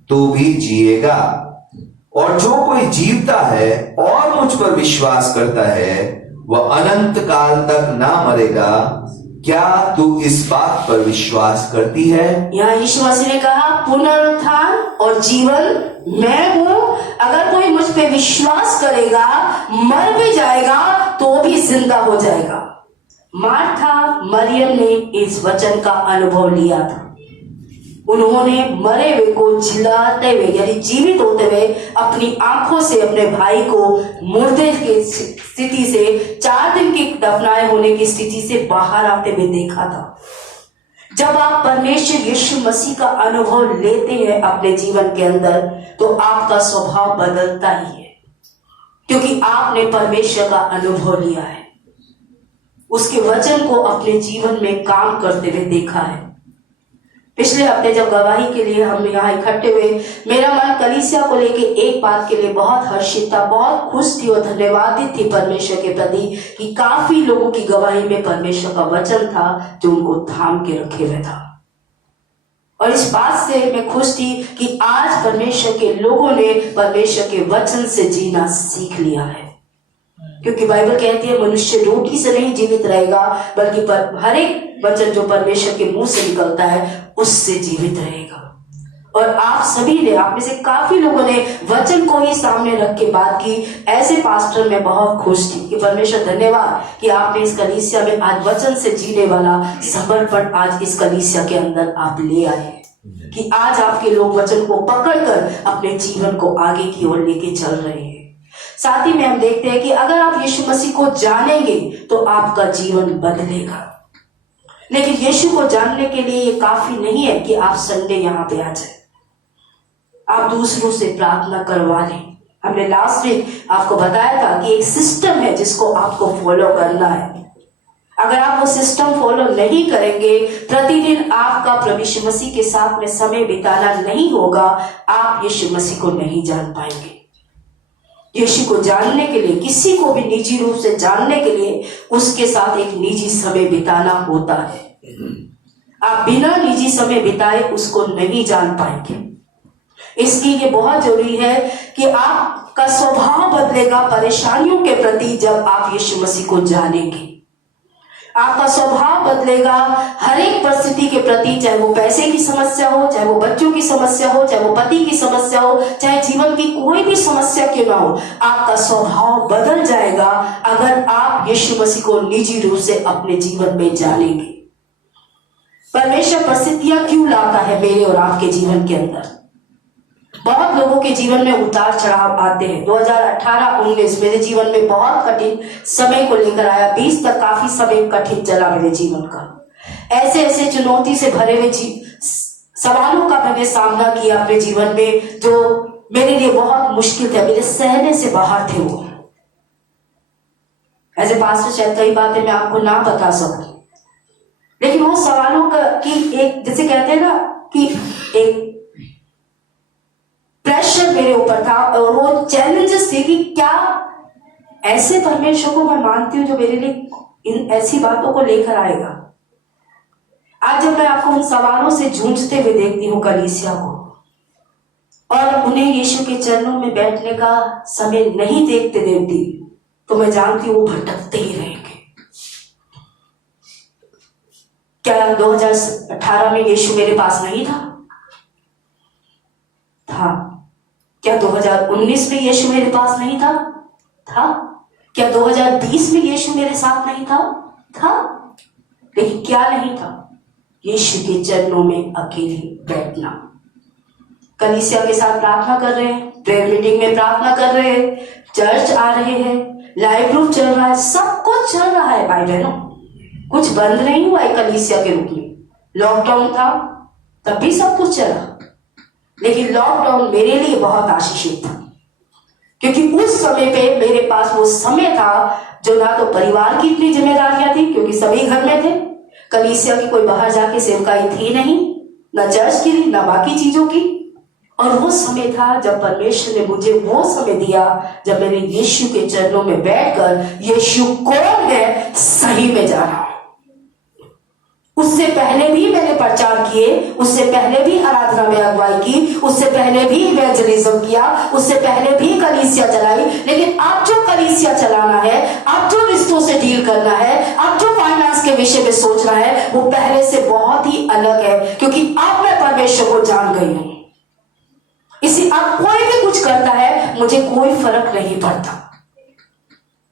तो भी जिएगा, और जो कोई जीवता है और मुझ पर विश्वास करता है वह अनंत काल तक ना मरेगा। क्या तू इस बात पर विश्वास करती है? यहाँ यीशु मसीह ने कहा पुनरुत्थान और जीवन मैं हूं। अगर कोई मुझ पे विश्वास करेगा, मर भी जाएगा तो भी जिंदा हो जाएगा। मार्था मरियम ने इस वचन का अनुभव लिया था। उन्होंने मरे हुए को जिलाते हुए यानी जीवित होते हुए अपनी आंखों से अपने भाई को मुर्दे की स्थिति से 4 दिन के दफनाए होने की स्थिति से बाहर आते हुए देखा था। जब आप परमेश्वर यीशु मसीह का अनुभव लेते हैं अपने जीवन के अंदर, तो आपका स्वभाव बदलता ही है, क्योंकि आपने परमेश्वर का अनुभव लिया है, उसके वचन को अपने जीवन में काम करते हुए देखा है। पिछले हफ्ते जब गवाही के लिए हम यहाँ इकट्ठे हुए, मेरा मन कलीसिया को लेके एक बात के लिए बहुत हर्षित था, बहुत खुश थी और धन्यवादित थी परमेश्वर के प्रति कि काफी लोगों की गवाही में परमेश्वर का वचन था जो उनको थाम के रखे हुए था। और इस बात से मैं खुश थी कि आज परमेश्वर के लोगों ने परमेश्वर के वचन से जीना सीख लिया है, क्योंकि बाइबल कहती है मनुष्य रोटी से नहीं जीवित रहेगा, बल्कि हर एक वचन जो परमेश्वर के मुंह से निकलता है उससे जीवित रहेगा। और आप सभी ने, आप में से काफी लोगों ने वचन को ही सामने रख के बात की। ऐसे पास्टर मैं बहुत खुश थी कि परमेश्वर धन्यवाद कि आपने इस कलीसिया में आज वचन से जीने वाला समर्पण आज इस कलीसिया के अंदर आप ले आए, कि आज आपके लोग वचन को पकड़कर अपने जीवन को आगे की ओर लेके चल रहे हैं। साथ ही में हम देखते हैं कि अगर आप यीशु मसीह को जानेंगे तो आपका जीवन बदलेगा। लेकिन यीशु को जानने के लिए ये काफी नहीं है कि आप संडे यहाँ पे आ जाए, आप दूसरों से प्रार्थना करवा लें। हमने लास्ट वीक आपको बताया था कि एक सिस्टम है जिसको आपको फॉलो करना है। अगर आप वो सिस्टम फॉलो नहीं करेंगे, प्रतिदिन आपका प्रभु यीशु मसीह के साथ में समय बिताना नहीं होगा, आप यीशु मसीह को नहीं जान पाएंगे। यीशु को जानने के लिए, किसी को भी निजी रूप से जानने के लिए उसके साथ एक निजी समय बिताना होता है। आप बिना निजी समय बिताए उसको नहीं जान पाएंगे। इसलिए ये बहुत जरूरी है कि आपका स्वभाव बदलेगा परेशानियों के प्रति जब आप यीशु मसीह को जानेंगे। आपका स्वभाव बदलेगा हर एक परिस्थिति के प्रति, चाहे वो पैसे की समस्या हो, चाहे वो बच्चों की समस्या हो, चाहे वो पति की समस्या हो, चाहे जीवन की कोई भी समस्या क्यों ना हो, आपका स्वभाव बदल जाएगा अगर आप यीशु मसीह को निजी रूप से अपने जीवन में जानेंगे। परमेश्वर परिस्थितियां क्यों लाता है मेरे और आपके जीवन के अंदर? बहुत लोगों के जीवन में उतार चढ़ाव आते हैं। 2018-19 मेरे जीवन में बहुत कठिन समय को लेकर आया। 20 तक काफी समय कठिन चला मेरे जीवन का। ऐसे ऐसे चुनौती से भरे हुए सवालों का मैंने सामना किया अपने जीवन में जो मेरे लिए बहुत मुश्किल थे, मेरे सहने से बाहर थे। वो ऐसे पास्टर शायद कई बातें मैं आपको ना बता सकूं, लेकिन वो सवालों का की एक, जैसे कहते हैं ना कि एक प्रेशर मेरे ऊपर था और वो चैलेंजेस थे कि क्या ऐसे परमेश्वर को मैं मानती हूँ जो मेरे लिए इन ऐसी बातों को लेकर आएगा। आज जब मैं आपको उन सवालों से जूझते हुए देखती हूँ कलीसिया को और उन्हें यीशु के चरणों में बैठने का समय नहीं देखती, तो मैं जानती हूँ वो भटकते ही रहेंगे। क्या 2018 में यीशु मेरे पास नहीं था? क्या 2019 में यीशु मेरे पास नहीं था? क्या 2020 में यीशु मेरे साथ नहीं था? लेकिन क्या नहीं था? यीशु के चरणों में अकेले बैठना। कलीसिया के साथ प्रार्थना कर रहे हैं, प्रेयर मीटिंग में प्रार्थना कर रहे हैं, चर्च आ रहे हैं, लाइव ग्रुप चल रहा है, सब कुछ चल रहा है भाई बहनों। कुछ बंद नहीं हुआ है कलीसिया के रूप में। लॉकडाउन था तब भी सब कुछ चला, लेकिन लॉकडाउन मेरे लिए बहुत आशीषित था, क्योंकि उस समय पे मेरे पास वो समय था जो ना तो परिवार की इतनी जिम्मेदारियां थी क्योंकि सभी घर में थे, कलीसिया की कोई बाहर जाके सेवकाई थी नहीं, ना चर्च की ना बाकी चीजों की, और वो समय था जब परमेश्वर ने मुझे वो समय दिया जब मैंने यीशु के चरणों में बैठकर यीशु कौन है सही में जाना। उससे पहले भी मैंने प्रचार किए, उससे पहले भी आराधना में अगुवाई की, उससे पहले भी इवेंजलिज्म किया, उससे पहले भी कलीसिया चलाई, लेकिन अब जो कलीसिया चलाना है, अब जो रिश्तों से डील करना है, अब जो फाइनेंस के विषय में सोच रहा है वो पहले से बहुत ही अलग है, क्योंकि अब मैं परमेश्वर को जान गई हूं। इसी अब कोई भी कुछ करता है मुझे कोई फर्क नहीं पड़ता।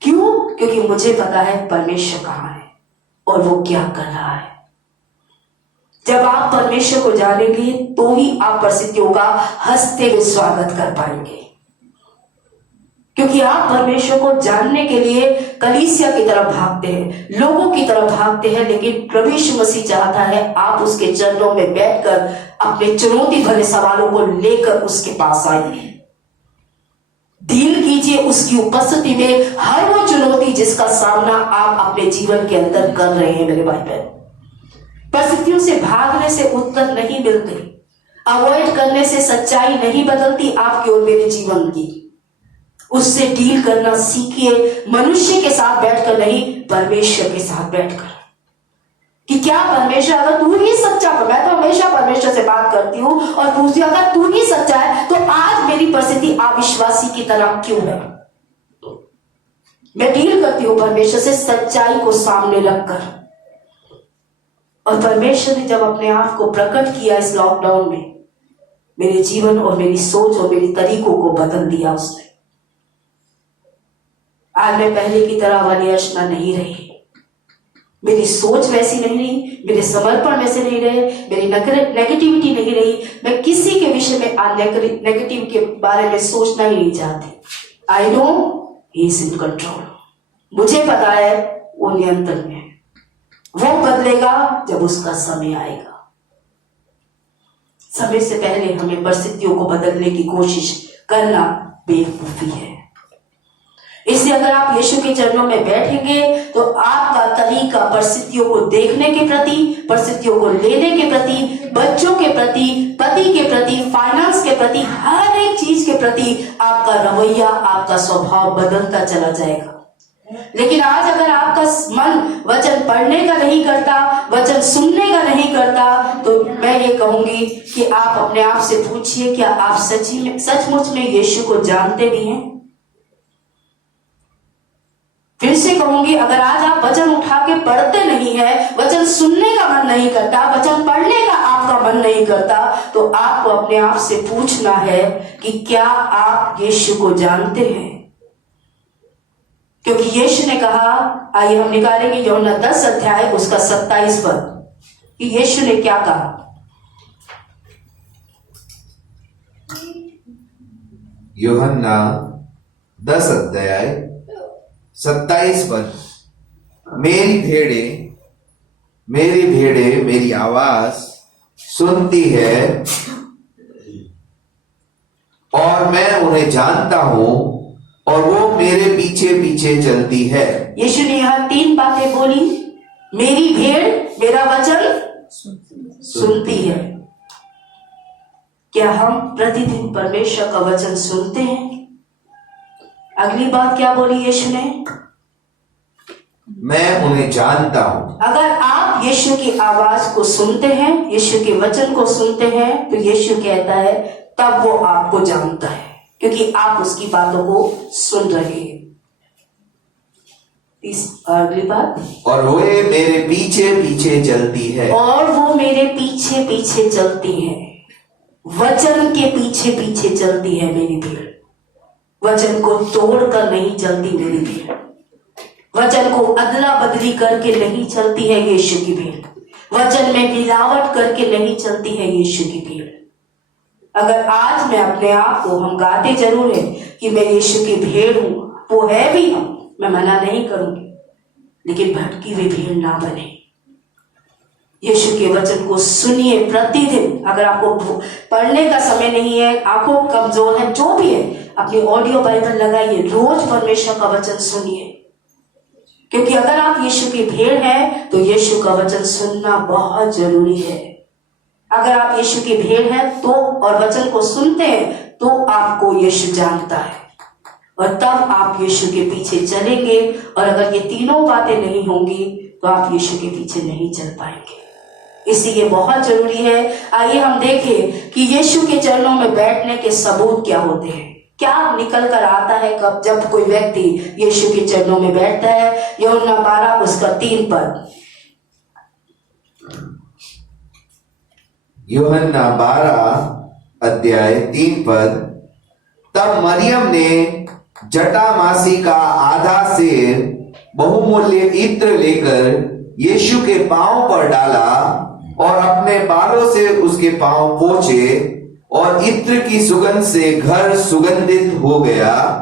क्यों? क्योंकि मुझे पता है परमेश्वर कहां है और वो क्या कर रहा है। जब आप परमेश्वर को जानेंगे तो ही आप परिस्थितियों का हंसते हुए स्वागत कर पाएंगे, क्योंकि आप परमेश्वर को जानने के लिए कलीसिया की तरफ भागते हैं, लोगों की तरफ भागते हैं, लेकिन प्रभु यीशु मसीह चाहता है आप उसके चरणों में बैठकर अपने चुनौती भरे सवालों को लेकर उसके पास आइए। डील कीजिए उसकी उपस्थिति में हर वो चुनौती जिसका सामना आप अपने जीवन के अंदर कर रहे हैं। मेरे भाई बहन, परिस्थितियों से भागने से उत्तर नहीं मिलते, अवॉइड करने से सच्चाई नहीं बदलती आपकी और मेरे जीवन की। उससे डील करना सीखिए, मनुष्य के साथ बैठकर नहीं, परमेश्वर के साथ बैठकर। कि क्या परमेश्वर, अगर तू ही सच्चा, मैं तो हमेशा परमेश्वर से बात करती हूं और पूछती हूं अगर तू ही सच्चा है तो आज मेरी परिस्थिति अविश्वासी की तरह क्यों है। मैं डील करती हूं परमेश्वर से सच्चाई को सामने रखकर। और परमेश्वर ने जब अपने आप को प्रकट किया इस लॉकडाउन में, मेरे जीवन और मेरी सोच और मेरी तरीकों को बदल दिया उसने। आज मैं पहले की तरह वन्यर्षणा नहीं रही, मेरी सोच वैसी नहीं रही, मेरे समर्पण वैसे नहीं रहे, मेरी नेगेटिविटी नहीं रही। मैं किसी के विषय में आज नेगेटिव के बारे में सोचना ही नहीं चाहती। I know he is in control. मुझे पता है वो नियंत्रण में है, वो बदलेगा जब उसका समय आएगा। समय से पहले हमें परिस्थितियों को बदलने की कोशिश करना बेवकूफी है। इसलिए अगर आप यीशु के चरणों में बैठेंगे तो आपका तरीका परिस्थितियों को देखने के प्रति, परिस्थितियों को लेने के प्रति, बच्चों के प्रति, पति के प्रति, फाइनेंस के प्रति, हर एक चीज के प्रति आपका रवैया, आपका स्वभाव बदलता चला जाएगा। लेकिन आज अगर आपका मन वचन पढ़ने का नहीं करता, वचन सुनने का नहीं करता, तो मैं ये कहूंगी कि आप अपने आप से पूछिए, क्या आप सचमुच में यीशु को जानते भी हैं? फिर से कहूंगी, अगर आज आप वचन उठा के पढ़ते नहीं है, वचन सुनने का मन नहीं करता, वचन पढ़ने का आपका मन नहीं करता, तो आपको अपने आप से पूछना है कि क्या आप यीशु को जानते हैं? क्योंकि यीशु ने कहा, आइए हम निकालेंगे यूहन्ना 10 अध्याय उसका 27 पद, कि यीशु ने क्या कहा। यूहन्ना 10 अध्याय 27 पद, मेरी भेड़े मेरी आवाज सुनती है और मैं उन्हें जानता हूं और वो मेरे पीछे पीछे चलती है। यीशु ने यहां 3 बातें बोली। मेरी भेड़ मेरा वचन सुनती है। क्या हम प्रतिदिन परमेश्वर का वचन सुनते हैं? अगली बात क्या बोली यीशु ने? मैं उन्हें जानता हूं। अगर आप यीशु की आवाज को सुनते हैं, यीशु के वचन को सुनते हैं, तो यीशु कहता है तब वो आपको जानता है, क्योंकि आप उसकी बातों को सुन रहे हैं। अगली बात, और वो मेरे पीछे पीछे चलती है। और वो मेरे पीछे पीछे चलती है, वचन के पीछे पीछे चलती है मेरी भेड़। वचन को तोड़कर नहीं चलती मेरी भेड़, वचन को अदला बदली करके नहीं चलती है यीशु की भेड़, वचन में मिलावट करके नहीं चलती है यीशु की भेड़। अगर आज मैं अपने आप को, हम गाते जरूर है कि मैं यीशु की भेड़ हूं, वो है भी हम, मैं मना नहीं करूंगी, लेकिन भटकी हुई भीड़ ना बने। यीशु के वचन को सुनिए प्रतिदिन। अगर आपको पढ़ने का समय नहीं है, आंखों कमजोर है, जो भी है, अपनी ऑडियो बाइबल लगाइए, रोज परमेश्वर का वचन सुनिए। क्योंकि अगर आप यीशु की भेड़ हैं तो यीशु का वचन सुनना बहुत जरूरी है। अगर आप यीशु की भेड़ हैं तो और वचन को सुनते हैं तो आपको यीशु जानता है, और तब आप यीशु के पीछे चलेंगे। और अगर ये तीनों बातें नहीं होंगी तो आप यीशु के पीछे नहीं चल पाएंगे। इसलिए बहुत जरूरी है। आइए हम देखें कि यीशु के चरणों में बैठने के सबूत क्या होते हैं, क्या निकल कर आता है कब जब कोई व्यक्ति यीशु के चरणों में बैठता है। यूहन्ना 12 उसका 3 पद, यूहन्ना 12:3 तब मरियम ने जटामासी का आधा सेर बहुमूल्य इत्र लेकर यीशु के पांव पर डाला और अपने बालों से उसके पांव पोंछे और इत्र की सुगंध से घर सुगंधित हो गया।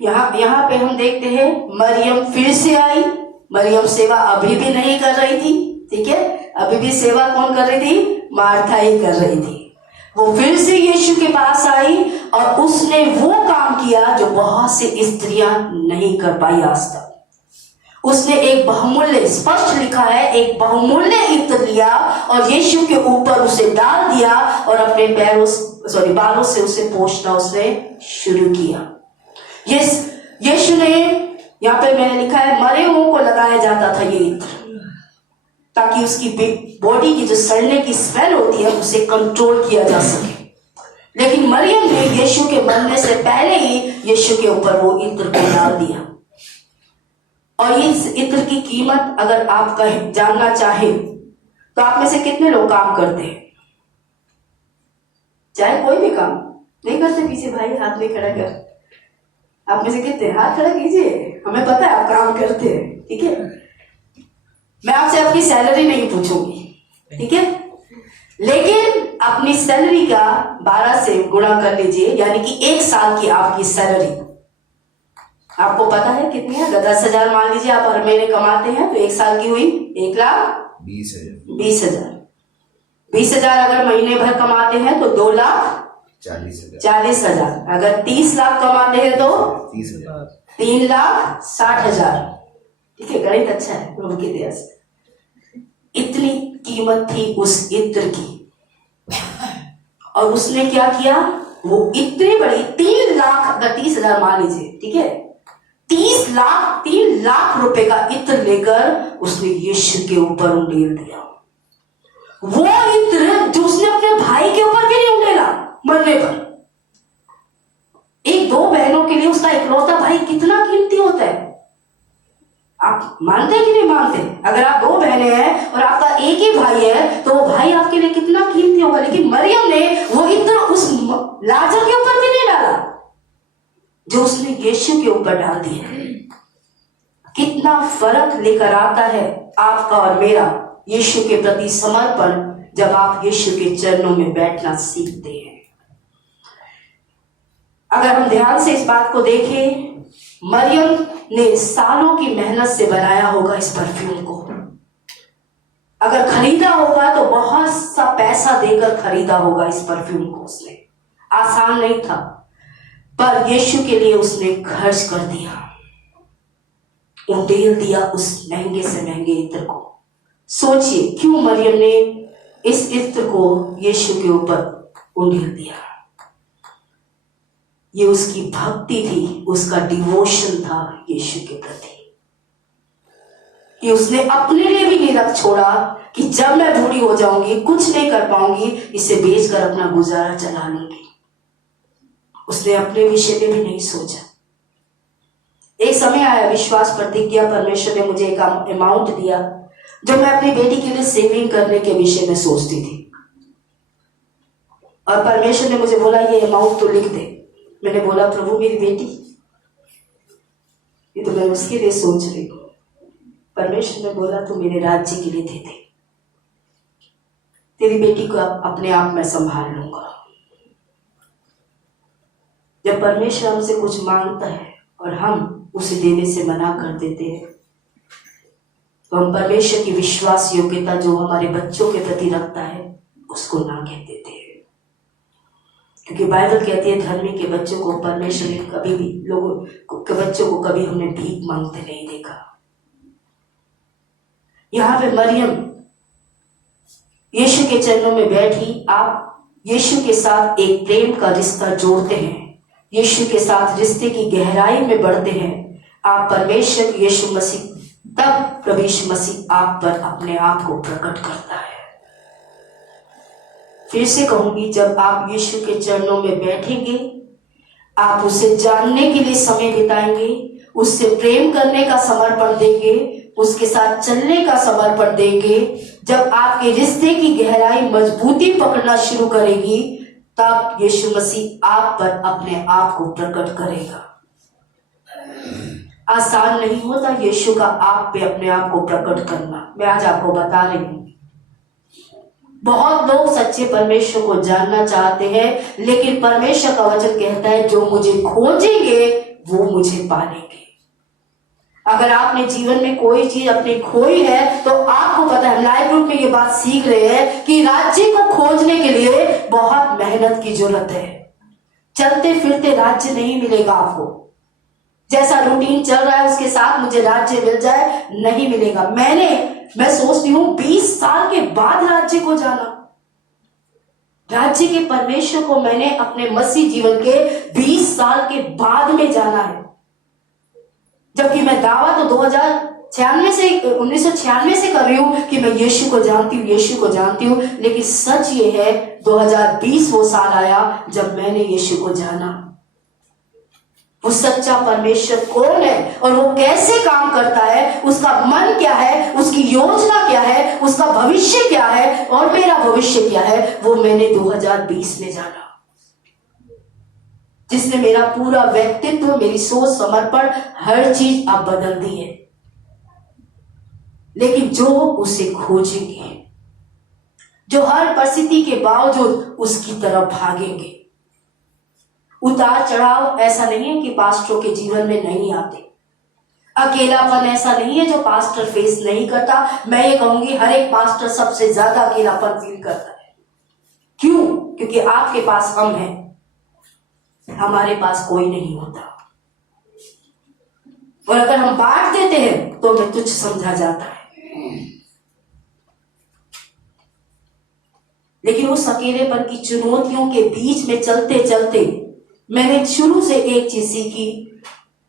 यहाँ पे हम देखते हैं मरियम फिर से आई। मरियम सेवा अभी भी नहीं कर रही थी, ठीक है, अभी भी सेवा कौन कर रही थी? मार्था ही कर रही थी। वो फिर से यीशु के पास आई और उसने वो काम किया जो बहुत सी स्त्रियां नहीं कर पाई आज तक। उसने एक बहुमूल्य, स्पष्ट लिखा है, एक बहुमूल्य इत्र लिया और यीशु के ऊपर उसे डाल दिया और अपने बालों से उसे पोंछना उसने शुरू किया। यीशु ने, यहाँ पे मैंने लिखा है, मरे हुओं को लगाया जाता था ये इत्र, ताकि उसकी बॉडी की जो सड़ने की स्मेल होती है उसे कंट्रोल किया जा सके। लेकिन मरियम ने यीशु के मरने से पहले ही यीशु के ऊपर वो इत्र को डाल दिया। और इस इत्र की कीमत अगर आप जानना चाहे तो आप में से कितने लोग काम करते हैं? चाहे कोई भी काम नहीं करते? पीछे भाई हाथ में खड़ा कर, आप में से कितने? हाथ खड़ा कीजिए, हमें पता है आप काम करते हैं, ठीक है। मैं आपसे आपकी सैलरी नहीं पूछूंगी, ठीक है, लेकिन अपनी सैलरी का 12 से गुणा कर लीजिए, यानी कि 1 साल की आपकी सैलरी आपको पता है कितनी है? 10,000 मान लीजिए आप हर महीने कमाते हैं, तो 1 साल की हुई 1,20,000। 20,000 अगर महीने भर कमाते हैं तो 2,40,000। अगर 30 लाख कमाते हैं तो 3,60,000। ठीक है, गणित अच्छा है प्रभु की दया से। इतनी कीमत थी उस इत्र की। और उसने क्या किया? वो इतनी बड़ी 3 लाख, अगर 30,000 मान लीजिए, ठीक है, 3 लाख रुपए का इत्र लेकर उसने यीशु के ऊपर उंडेल दिया। वो इत्र जो उसने अपने भाई के ऊपर भी नहीं उंडेला मरने पर। 1-2 बहनों के लिए उसका इकलौता भाई कितना कीमती होता है, आप मानते हैं कि नहीं मानते? अगर आप 2 बहनें हैं और आपका एक ही भाई है तो वो भाई आपके लिए कितना कीमती होगा। लेकिन मरियम ने वो इत्र उस लाजर के ऊपर भी नहीं डाला जो उसने यीशु के ऊपर डाल दिया। कितना फर्क लेकर आता है आपका और मेरा यीशु के प्रति समर्पण जब आप यीशु के चरणों में बैठना सीखते हैं। अगर हम ध्यान से इस बात को देखें, मरियम ने सालों की मेहनत से बनाया होगा इस परफ्यूम को। अगर खरीदा होगा तो बहुत सा पैसा देकर खरीदा होगा इस परफ्यूम को। उसने, आसान नहीं था, पर यीशु के लिए उसने खर्च कर दिया, उंडेल दिया उस महंगे से महंगे इत्र को। सोचिए क्यों मरियम ने इस इत्र को यीशु के ऊपर उंडेल दिया। ये उसकी भक्ति थी, उसका डिवोशन था यीशु के प्रति। ये उसने अपने लिए भी नहीं रख छोड़ा कि जब मैं बूढ़ी हो जाऊंगी, कुछ नहीं कर पाऊंगी, इसे बेचकर अपना गुजारा चला लूंगी। उसने अपने विषय में भी नहीं सोचा। एक समय आया, विश्वास प्रतिज्ञा, परमेश्वर ने मुझे एक अमाउंट दिया जो मैं अपनी बेटी के लिए सेविंग करने के विषय में सोचती थी। और परमेश्वर ने मुझे बोला ये अमाउंट तो लिख दे। मैंने बोला प्रभु मेरी बेटी, ये तो मैं उसके लिए सोच रही हूँ। परमेश्वर ने बोला तू मेरे राज्य के लिए दे दे, तेरी बेटी को अपने आप मैं संभाल लूंगा। जब परमेश्वर हमसे कुछ मांगता है और हम उसे देने से मना कर देते हैं तो हम परमेश्वर की विश्वास योग्यता जो हमारे बच्चों के प्रति रखता है उसको ना कह देते हैं। क्योंकि बाइबल कहती है धर्मी के बच्चों को परमेश्वर ने कभी भी, लोगों के बच्चों को कभी हमने भीख मांगते नहीं देखा। यहां पे मरियम यीशु के चरणों में बैठी। आप यीशु के साथ एक प्रेम का रिश्ता जोड़ते हैं, यीशु के साथ रिश्ते की गहराई में बढ़ते हैं। आप परमेश्वर यीशु मसीह, तब प्रभु यीशु मसीह आप पर अपने आप को प्रकट करता है। फिर से कहूंगी, जब आप यीशु के चरणों में बैठेंगे, आप उसे जानने के लिए समय बिताएंगे, उससे प्रेम करने का समर्पण देंगे, उसके साथ चलने का समर्पण देंगे, जब आपके रिश्ते की गहराई मजबूती पकड़ना शुरू करेगी, तब यीशु मसीह आप पर अपने आप को प्रकट करेगा। आसान नहीं होता यीशु का आप पे अपने आप को प्रकट करना। मैं आज आपको बता रही हूं, बहुत लोग सच्चे परमेश्वर को जानना चाहते हैं, लेकिन परमेश्वर का वचन कहता है जो मुझे खोजेंगे वो मुझे पालेंगे। अगर आपने जीवन में कोई चीज अपनी खोई है, तो आपको पता है, हम लाइव ग्रुप में ये बात सीख रहे हैं कि राज्य को खोजने के लिए बहुत मेहनत की जरूरत है। चलते फिरते राज्य नहीं मिलेगा आपको। जैसा रूटीन चल रहा है उसके साथ मुझे राज्य मिल जाए, नहीं मिलेगा। मैं सोचती हूँ 20 साल के बाद राज्य को जाना। राज्य के परमेश्वर को मैंने अपने मसीह जीवन के 20 साल के बाद में जाना है। जबकि मैं दावा तो 1996 से कर रही हूं कि मैं यीशु को जानती हूं, लेकिन सच ये है 2020 वो साल आया जब मैंने यीशु को जाना। वो सच्चा परमेश्वर कौन है और वो कैसे काम करता है, उसका मन क्या है, उसकी योजना क्या है, उसका भविष्य क्या है और मेरा भविष्य क्या है, वो मैंने 2020 में जाना। जिसने मेरा पूरा व्यक्तित्व, मेरी सोच, समर्पण, हर चीज अब बदल दी है। लेकिन जो उसे खोजेंगे, जो हर परिस्थिति के बावजूद उसकी तरफ भागेंगे। उतार चढ़ाव ऐसा नहीं है कि पास्टरों के जीवन में नहीं आते। अकेलापन ऐसा नहीं है जो पास्टर फेस नहीं करता। मैं ये कहूंगी हर एक पास्टर सबसे ज्यादा अकेलापन फील करता है। क्यों? क्योंकि आपके पास हम हैं, हमारे पास कोई नहीं होता। और अगर हम बांट देते हैं तो हमें तुच्छ समझा जाता है। लेकिन उस अकेलेपन की चुनौतियों के बीच में चलते चलते मैंने शुरू से एक चीज सीखी,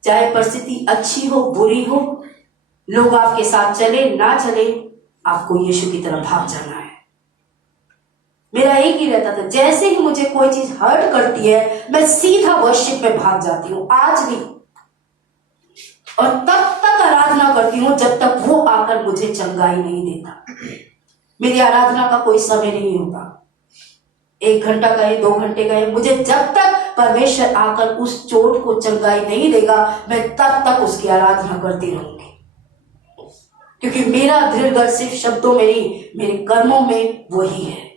चाहे परिस्थिति अच्छी हो बुरी हो, लोग आपके साथ चले ना चले, आपको यीशु की तरफ भाग जाना है। मेरा एक ही रहता था, जैसे ही मुझे कोई चीज हर्ट करती है मैं सीधा वर्शिप में भाग जाती हूं, आज भी। और तब तक आराधना करती हूं जब तक वो आकर मुझे चंगाई नहीं देता। मेरी आराधना का कोई समय नहीं होता, 1 घंटा का है, 2 घंटे का है। मुझे जब तक परमेश्वर आकर उस चोट को चंगाई नहीं देगा, मैं तब तक उसकी आराधना करती रहूंगी। क्योंकि मेरा दृढ़ सिर्फ शब्दों में नहीं, मेरे कर्मों में वही है।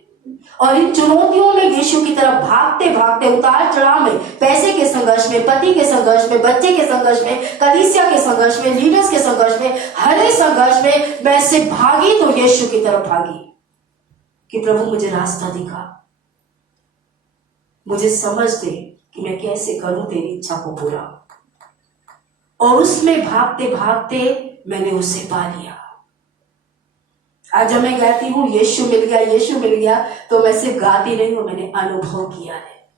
और इन चुनौतियों में यीशु की तरफ भागते भागते, उतार चढ़ाव में, पैसे के संघर्ष में, पति के संघर्ष में, बच्चे के संघर्ष में, कलीसिया के संघर्ष में, लीडर्स के संघर्ष में, हर एक संघर्ष में मैं से भागी तो यीशु की तरफ भागी कि प्रभु मुझे रास्ता दिखा, मुझे समझ दे कि मैं कैसे करूं तेरी इच्छा को पूरा। और उसमें भागते भागते मैंने उसे पा लिया। आज जब मैं गाती हूं यीशु मिल गया, तो मैं सिर्फ गाती नहीं हूं, मैंने अनुभव किया है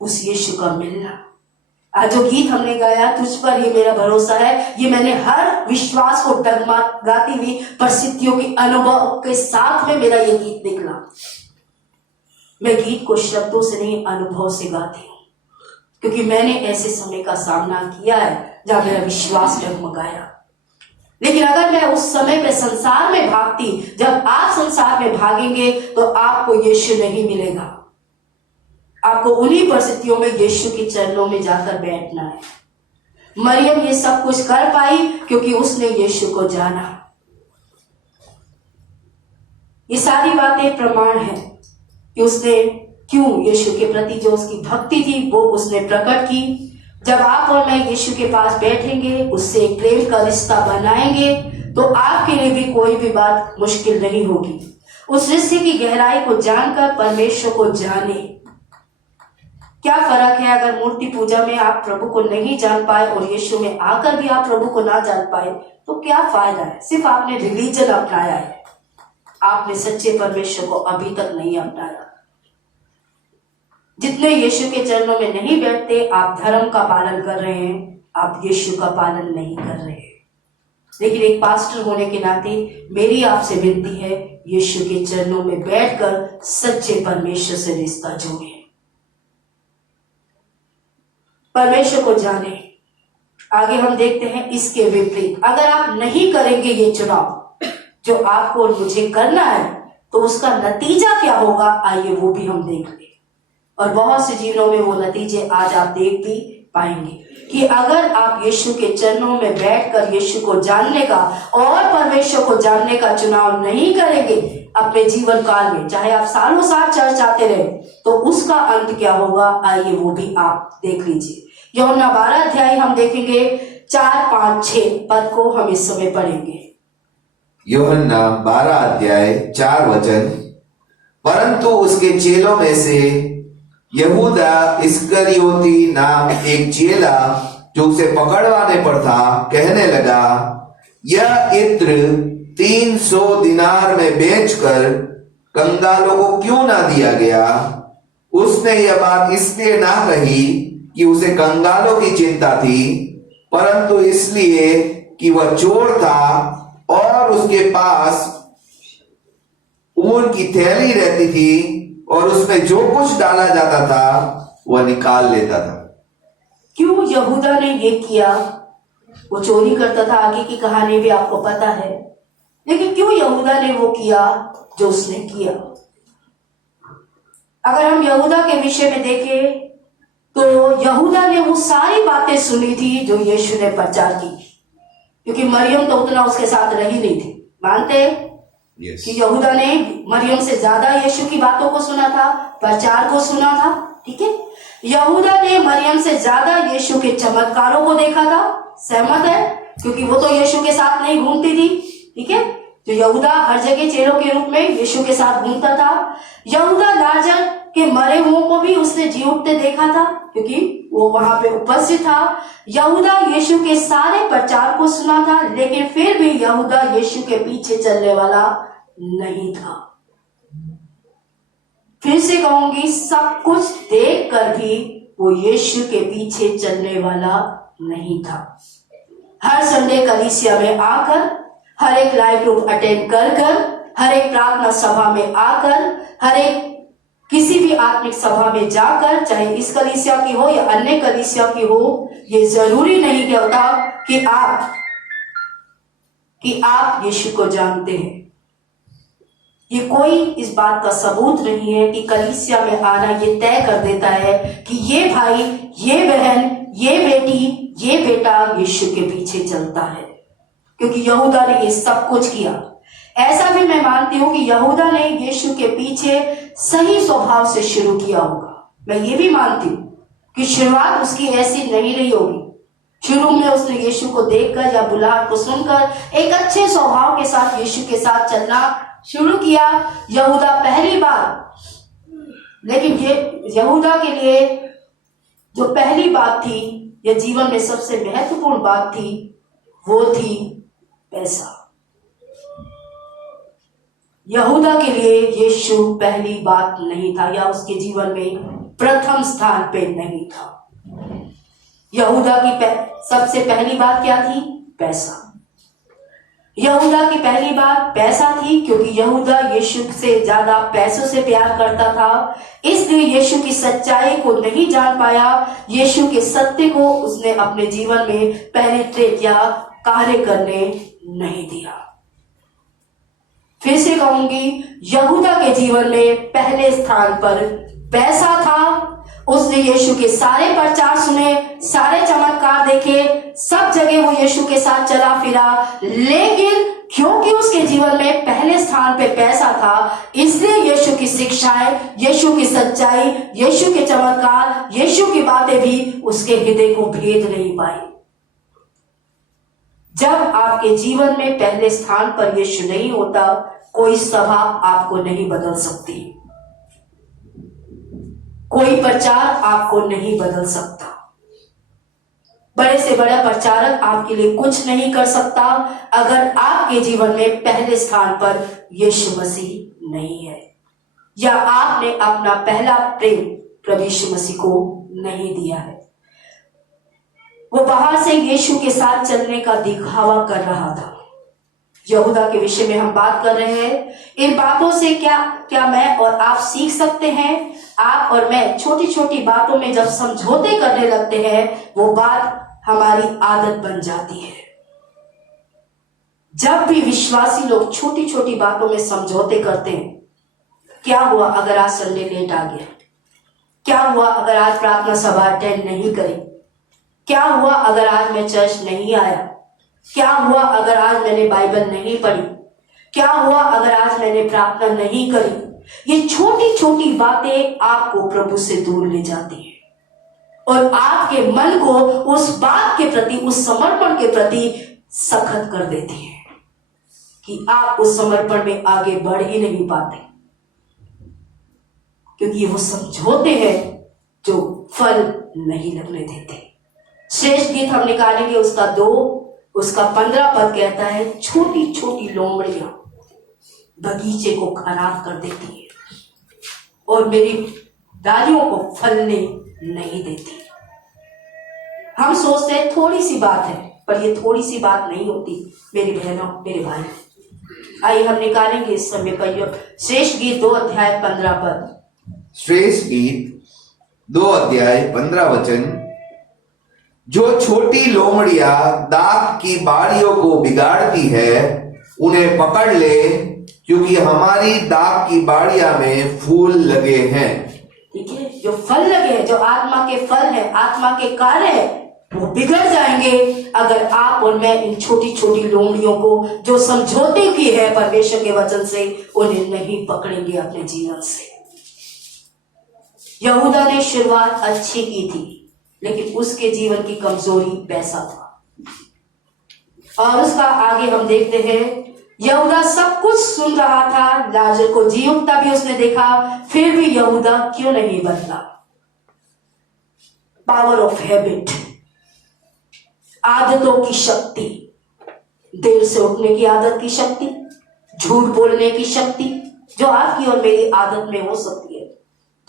उस यीशु का मिलना। आज जो गीत हमने गाया, तुझ पर ये मेरा भरोसा है, ये मैंने हर विश्वास को डगमगाती हुई परिस्थितियों के अनुभव के साथ में मेरा ये गीत निकला। मैं गीत को शब्दों से नहीं, अनुभव से गाती हूं, क्योंकि मैंने ऐसे समय का सामना किया है जहां मेरा विश्वास डगमगाया। लेकिन अगर मैं उस समय पे संसार में भागती, जब आप संसार में भागेंगे तो आपको यीशु नहीं मिलेगा। आपको उन्हीं परिस्थितियों में यीशु के चरणों में जाकर बैठना है। मरियम ये सब कुछ कर पाई क्योंकि उसने यीशु को जाना। ये सारी बातें प्रमाण है कि उसने क्यों यीशु के प्रति जो उसकी भक्ति थी वो उसने प्रकट की। जब आप और मैं यीशु के पास बैठेंगे, उससे एक प्रेम का रिश्ता बनाएंगे, तो आपके लिए भी कोई भी बात मुश्किल नहीं होगी। उस रिश्ते की गहराई को जानकर परमेश्वर को जाने। क्या फर्क है अगर मूर्ति पूजा में आप प्रभु को नहीं जान पाए और यीशु में आकर भी आप प्रभु को ना जान पाए, तो क्या फायदा है? सिर्फ आपने रिलीजन अपनाया है, आपने सच्चे परमेश्वर को अभी तक नहीं अपनाया। जितने यीशु के चरणों में नहीं बैठते, आप धर्म का पालन कर रहे हैं, आप यीशु का पालन नहीं कर रहे हैं। लेकिन एक पास्टर होने के नाते मेरी आपसे विनती है, यीशु के चरणों में बैठकर सच्चे परमेश्वर से रिश्ता जोड़ें, परमेश्वर को जाने। आगे हम देखते हैं इसके विपरीत, अगर आप नहीं करेंगे ये चुनाव जो आपको और मुझे करना है, तो उसका नतीजा क्या होगा, आइए वो भी हम देख लें। और बहुत से जीवनों में वो नतीजे आज आप देख भी पाएंगे कि अगर आप यीशु के चरणों में बैठकर यीशु को जानने का और परमेश्वर को जानने का चुनाव नहीं करेंगे अपने जीवन काल में, चाहे आप सालों साल चर्च आते रहे, तो उसका अंत क्या होगा, आइए वो भी आप देख लीजिए। यूहन्ना 12 अध्याय हम देखेंगे, 4, 5, 6 पद को हम इस समय पढ़ेंगे। यूहन्ना 12 अध्याय 4 वचन। परंतु उसके चेलों में से यहूदा इस्करियोती नाम एक चेला जो उसे पकड़वाने पर था, कहने लगा, यह इत्र 300 दिनार में बेचकर कंगालों को क्यों ना दिया गया। उसने यह बात इसलिए ना कही कि उसे कंगालों की चिंता थी, परंतु इसलिए कि वह चोर था और उसके पास ऊन की थैली रहती थी और उसमें जो कुछ डाला जाता था वह निकाल लेता था। क्यों यहूदा ने ये किया? वो चोरी करता था, आगे की कहानी भी आपको पता है, लेकिन क्यों यहूदा ने वो किया जो उसने किया? अगर हम यहूदा के विषय में देखें तो यहूदा ने वो सारी बातें सुनी थी जो यीशु ने प्रचार की, क्योंकि मरियम तो उतना उसके साथ रही नहीं थी। मानते हैं कि यहूदा ने मरियम से ज्यादा यीशु की बातों को सुना था, प्रचार को सुना था, ठीक है। यहूदा ने मरियम से ज्यादा यीशु के चमत्कारों को देखा था, सहमत है, क्योंकि वो तो यीशु के साथ नहीं घूमती थी, ठीक है। तो यहूदा हर जगह चेलों के रूप में यीशु के साथ घूमता था। यहूदा लाजर के मरे हुओं को भी उसने जी उठते देखा था, क्योंकि वो वहां पे उपस्थित था। यहूदा यीशु के सारे प्रचार को सुना था, लेकिन फिर भी यहूदा यीशु के पीछे चलने वाला नहीं था। फिर से कहूंगी, सब कुछ देख कर भी वो यीशु के पीछे चलने वाला नहीं था। हर संडे कलीसिया में आकर, हर एक लाइव ग्रुप अटेंड कर, हर एक प्रार्थना सभा में आकर, हर एक किसी भी आत्मिक सभा में जाकर, चाहे इस कलीसिया की हो या अन्य कलीसिया की हो, ये जरूरी नहीं होता कि आप यीशु को जानते हैं। ये कोई इस बात का सबूत नहीं है कि कलीसिया में आना ये तय कर देता है कि ये भाई, ये बहन, ये बेटी, ये बेटा यीशु के पीछे चलता है, क्योंकि यहूदा ने ये सब कुछ किया। ऐसा भी मैं मानती हूं कि यहूदा ने यीशु के पीछे सही स्वभाव से शुरू किया होगा। मैं ये भी मानती हूं कि शुरुआत उसकी ऐसी नहीं रही होगी। शुरू में उसने यीशु को देखकर या बुलाहट को सुनकर एक अच्छे स्वभाव के साथ यीशु के साथ चलना शुरू किया यहूदा पहली बार। लेकिन ये यहूदा के लिए जो पहली बात थी, या जीवन में सबसे महत्वपूर्ण बात थी, वो थी पैसा। यहूदा के लिए यीशु पहली बात नहीं था, या उसके जीवन में प्रथम स्थान पे नहीं था। यहूदा की सबसे पहली बात क्या थी? पैसा। यहूदा की पहली बात पैसा थी, क्योंकि यहूदा यीशु से ज्यादा पैसों से प्यार करता था, इसलिए यीशु की सच्चाई को नहीं जान पाया। यीशु के सत्य को उसने अपने जीवन में पेनिट्रेट या कार्य करने नहीं दिया। फिर से कहूंगी, यहूदा के जीवन में पहले स्थान पर पैसा था। उसने यीशु के सारे प्रचार सुने, सारे चमत्कार देखे, सब जगह वो यीशु के साथ चला फिरा, लेकिन क्योंकि उसके जीवन में पहले स्थान पे पैसा था, इसलिए यीशु की शिक्षाएं, यीशु की सच्चाई, यीशु के चमत्कार, यीशु की बातें भी उसके हृदय को भेद नहीं पाई। जब आपके जीवन में पहले स्थान पर यीशु नहीं होता, कोई सभा आपको नहीं बदल सकती, कोई प्रचार आपको नहीं बदल सकता, बड़े से बड़ा प्रचारक आपके लिए कुछ नहीं कर सकता अगर आपके जीवन में पहले स्थान पर यीशु मसीह नहीं है, या आपने अपना पहला प्रेम प्रभु यीशु मसीह को नहीं दिया है। वो बाहर से यीशु के साथ चलने का दिखावा कर रहा था। यहूदा के विषय में हम बात कर रहे हैं। इन बातों से क्या मैं और आप सीख सकते हैं? आप और मैं छोटी छोटी बातों में जब समझौते करने लगते हैं, वो बात हमारी आदत बन जाती है। जब भी विश्वासी लोग छोटी छोटी बातों में समझौते करते हैं, क्या हुआ अगर आज संडे लेट आ गया, क्या हुआ अगर आज प्रार्थना सभा अटेंड नहीं करी, क्या हुआ अगर आज मैं चर्च नहीं आया, क्या हुआ अगर आज मैंने बाइबल नहीं पढ़ी, क्या हुआ अगर आज मैंने प्रार्थना नहीं करी। ये छोटी छोटी बातें आपको प्रभु से दूर ले जाती हैं और आपके मन को उस बात के प्रति, उस समर्पण के प्रति सख्त कर देती है कि आप उस समर्पण में आगे बढ़ ही नहीं पाते, क्योंकि वो समझौते हैं जो फल नहीं लगने देते। श्रेष्ठ गीत हम निकालेंगे उसका 2, उसका 15 पद कहता है, छोटी छोटी लोमड़ियां बगीचे को खराब कर देती है और मेरी डालियों को फलने नहीं देती। हम सोचते हैं थोड़ी सी बात है, पर ये थोड़ी सी बात नहीं होती मेरी बहनों, मेरे भाई। आइए हम निकालेंगे इस समय का श्रेष्ठ गीत 2 अध्याय 15 पद। श्रेष्ठ गीत 2 अध्याय 15 वचन। जो छोटी लोमड़ियां दाख की बाड़ियों को बिगाड़ती है, उन्हें पकड़ ले, क्योंकि हमारी दाख की बाड़ियां में फूल लगे हैं। ठीक है, जो फल लगे हैं, जो आत्मा के फल है, आत्मा के कार्य है, वो बिगड़ जाएंगे अगर आप और मैं इन छोटी छोटी लोमड़ियों को, जो समझौते की है परमेश्वर के वचन से, उन्हें नहीं पकड़ेंगे अपने जीवन से। यहूदा ने शुरुआत अच्छी की थी, लेकिन उसके जीवन की कमजोरी पैसा था। और उसका आगे हम देखते हैं, यहूदा सब कुछ सुन रहा था, लाजर को जी उठता भी उसने देखा, फिर भी यहूदा क्यों नहीं बदला। पावर ऑफ हैबिट, आदतों की शक्ति, देर से उठने की आदत की शक्ति, झूठ बोलने की शक्ति जो आपकी और मेरी आदत में हो सकती है,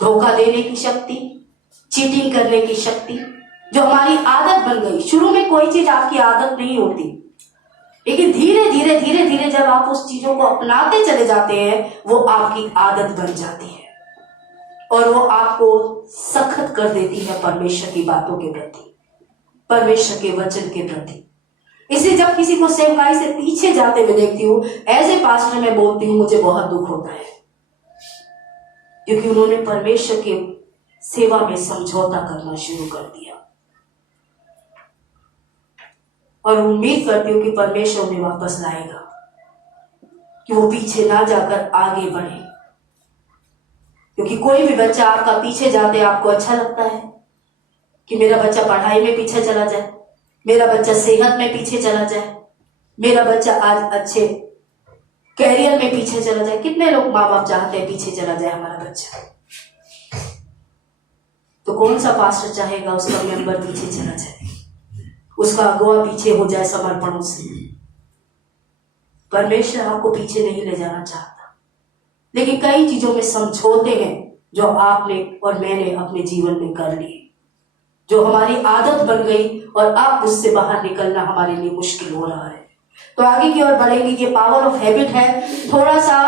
धोखा देने की शक्ति, चीटिंग करने की शक्ति जो हमारी आदत बन गई। शुरू में कोई चीज आपकी आदत नहीं होती, लेकिन धीरे धीरे धीरे धीरे जब आप उस चीजों को अपनाते चले जाते हैं, वो आपकी आदत बन जाती है और वो आपको सख्त कर देती है परमेश्वर की बातों के प्रति, परमेश्वर के वचन के प्रति। इसलिए जब किसी को सेवकाई से पीछे जाते हुए देखती हूँ, एज ए पास्टर मैं बोलती हूँ, मुझे बहुत दुख होता है, क्योंकि उन्होंने परमेश्वर के सेवा में समझौता करना शुरू कर दिया। और उम्मीद करती हूँ कि परमेश्वर उन्हें वापस लाएगा, कि वो पीछे ना जाकर आगे बढ़े। क्योंकि कोई भी बच्चा आपका पीछे जाते आपको अच्छा लगता है कि मेरा बच्चा पढ़ाई में पीछे चला जाए, मेरा बच्चा सेहत में पीछे चला जाए, मेरा बच्चा आज अच्छे कैरियर में पीछे चला जाए। कितने लोग माँ बाप चाहते हैं पीछे चला जाए हमारा बच्चा, तो कौन सा पास्टर चाहेगा उसका मेंबर पीछे चला जाए, उसका अगुआ पीछे हो जाए समर्पणों से। परमेश्वर आपको पीछे नहीं ले जाना चाहता, लेकिन कई चीजों में समझौते हैं जो आपने और मैंने अपने जीवन में कर लिए, जो हमारी आदत बन गई और अब उससे बाहर निकलना हमारे लिए मुश्किल हो रहा है। तो आगे की ओर बढ़ेंगे। ये पावर ऑफ हैबिट है। थोड़ा सा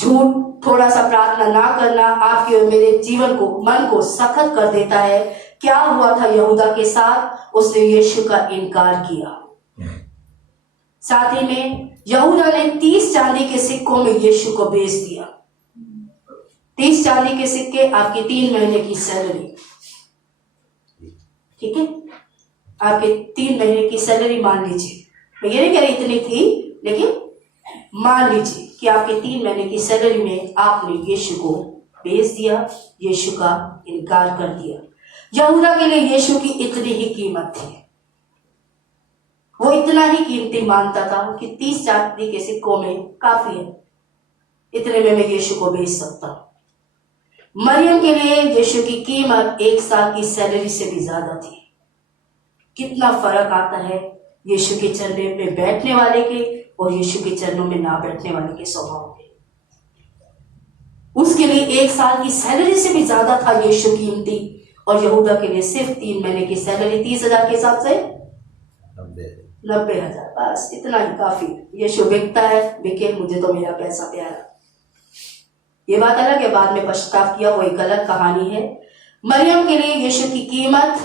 झूठ, थोड़ा सा प्रार्थना ना करना आपके और मेरे जीवन को, मन को सख्त कर देता है। क्या हुआ था यहूदा के साथ? उसने यीशु का इनकार किया। साथ ही में यहूदा ने 30 चांदी के सिक्कों में यीशु को बेच दिया। 30 चांदी के सिक्के आपकी 3 महीने की सैलरी, ठीक है, आपके 3 महीने की सैलरी मान लीजिए। मैं ये नहीं कह रही इतनी थी, लेकिन मान लीजिए कि आपके 3 महीने की सैलरी में आपने यीशु को बेच दिया, यीशु का इनकार कर दिया। यहूदा के लिए यीशु की इतनी ही कीमत थी, वो इतना ही कीमती मानता था कि 30 चांदी के सिक्कों में काफी है, इतने में मैं यीशु को बेच सकता हूं। मरियम के लिए यीशु की कीमत 1 साल की सैलरी से भी ज्यादा थी। कितना फर्क आता है यीशु के चरणों में बैठने वाले के और यीशु के चरणों में ना बैठने वाले के स्वभाव में। उसके लिए 1 साल की सैलरी से भी ज्यादा था यीशु कीमती, और यहूदा के लिए सिर्फ 3 महीने की सैलरी 30,000 के हिसाब से 90,000, बस इतना ही काफी। यीशु बिकता है, बिके, मुझे तो मेरा पैसा प्यारा। ये बात अलग है, बाद में पश्चाताप किया, वो एक अलग कहानी है। मरियम के लिए यीशु की कीमत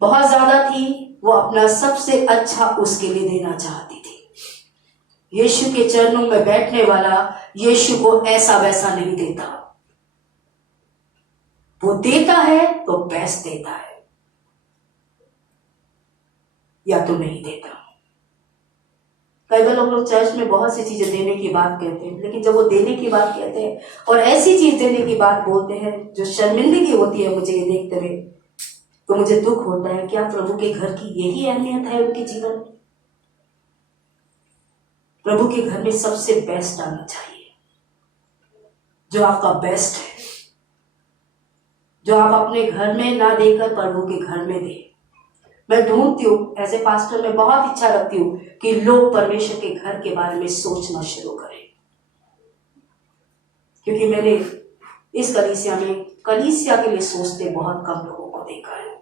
बहुत ज्यादा थी, वो अपना सबसे अच्छा उसके लिए देना चाहती थी। यीशु के चरणों में बैठने वाला यीशु को ऐसा वैसा नहीं देता। वो देता है तो बेस्ट देता है, या तो नहीं देता। कई बार लोग चर्च में बहुत सी चीजें देने की बात कहते हैं, लेकिन जब वो देने की बात कहते हैं और ऐसी चीज देने की बात बोलते हैं जो शर्मिंदगी होती है मुझे ये देखते हुए, तो मुझे दुख होता है। क्या प्रभु के घर की यही अहमियत है उनके जीवन में? प्रभु के घर में सबसे बेस्ट आना चाहिए, जो आपका बेस्ट है, जो आप अपने घर में ना देकर प्रभु के घर में दे। मैं ढूंढती हूँ, एज ए पास्टर मैं बहुत इच्छा रखती हूँ कि लोग परमेश्वर के घर के बारे में सोचना शुरू करें, क्योंकि मैंने इस कलीसिया के लिए सोचते बहुत कम लोगों को देखा है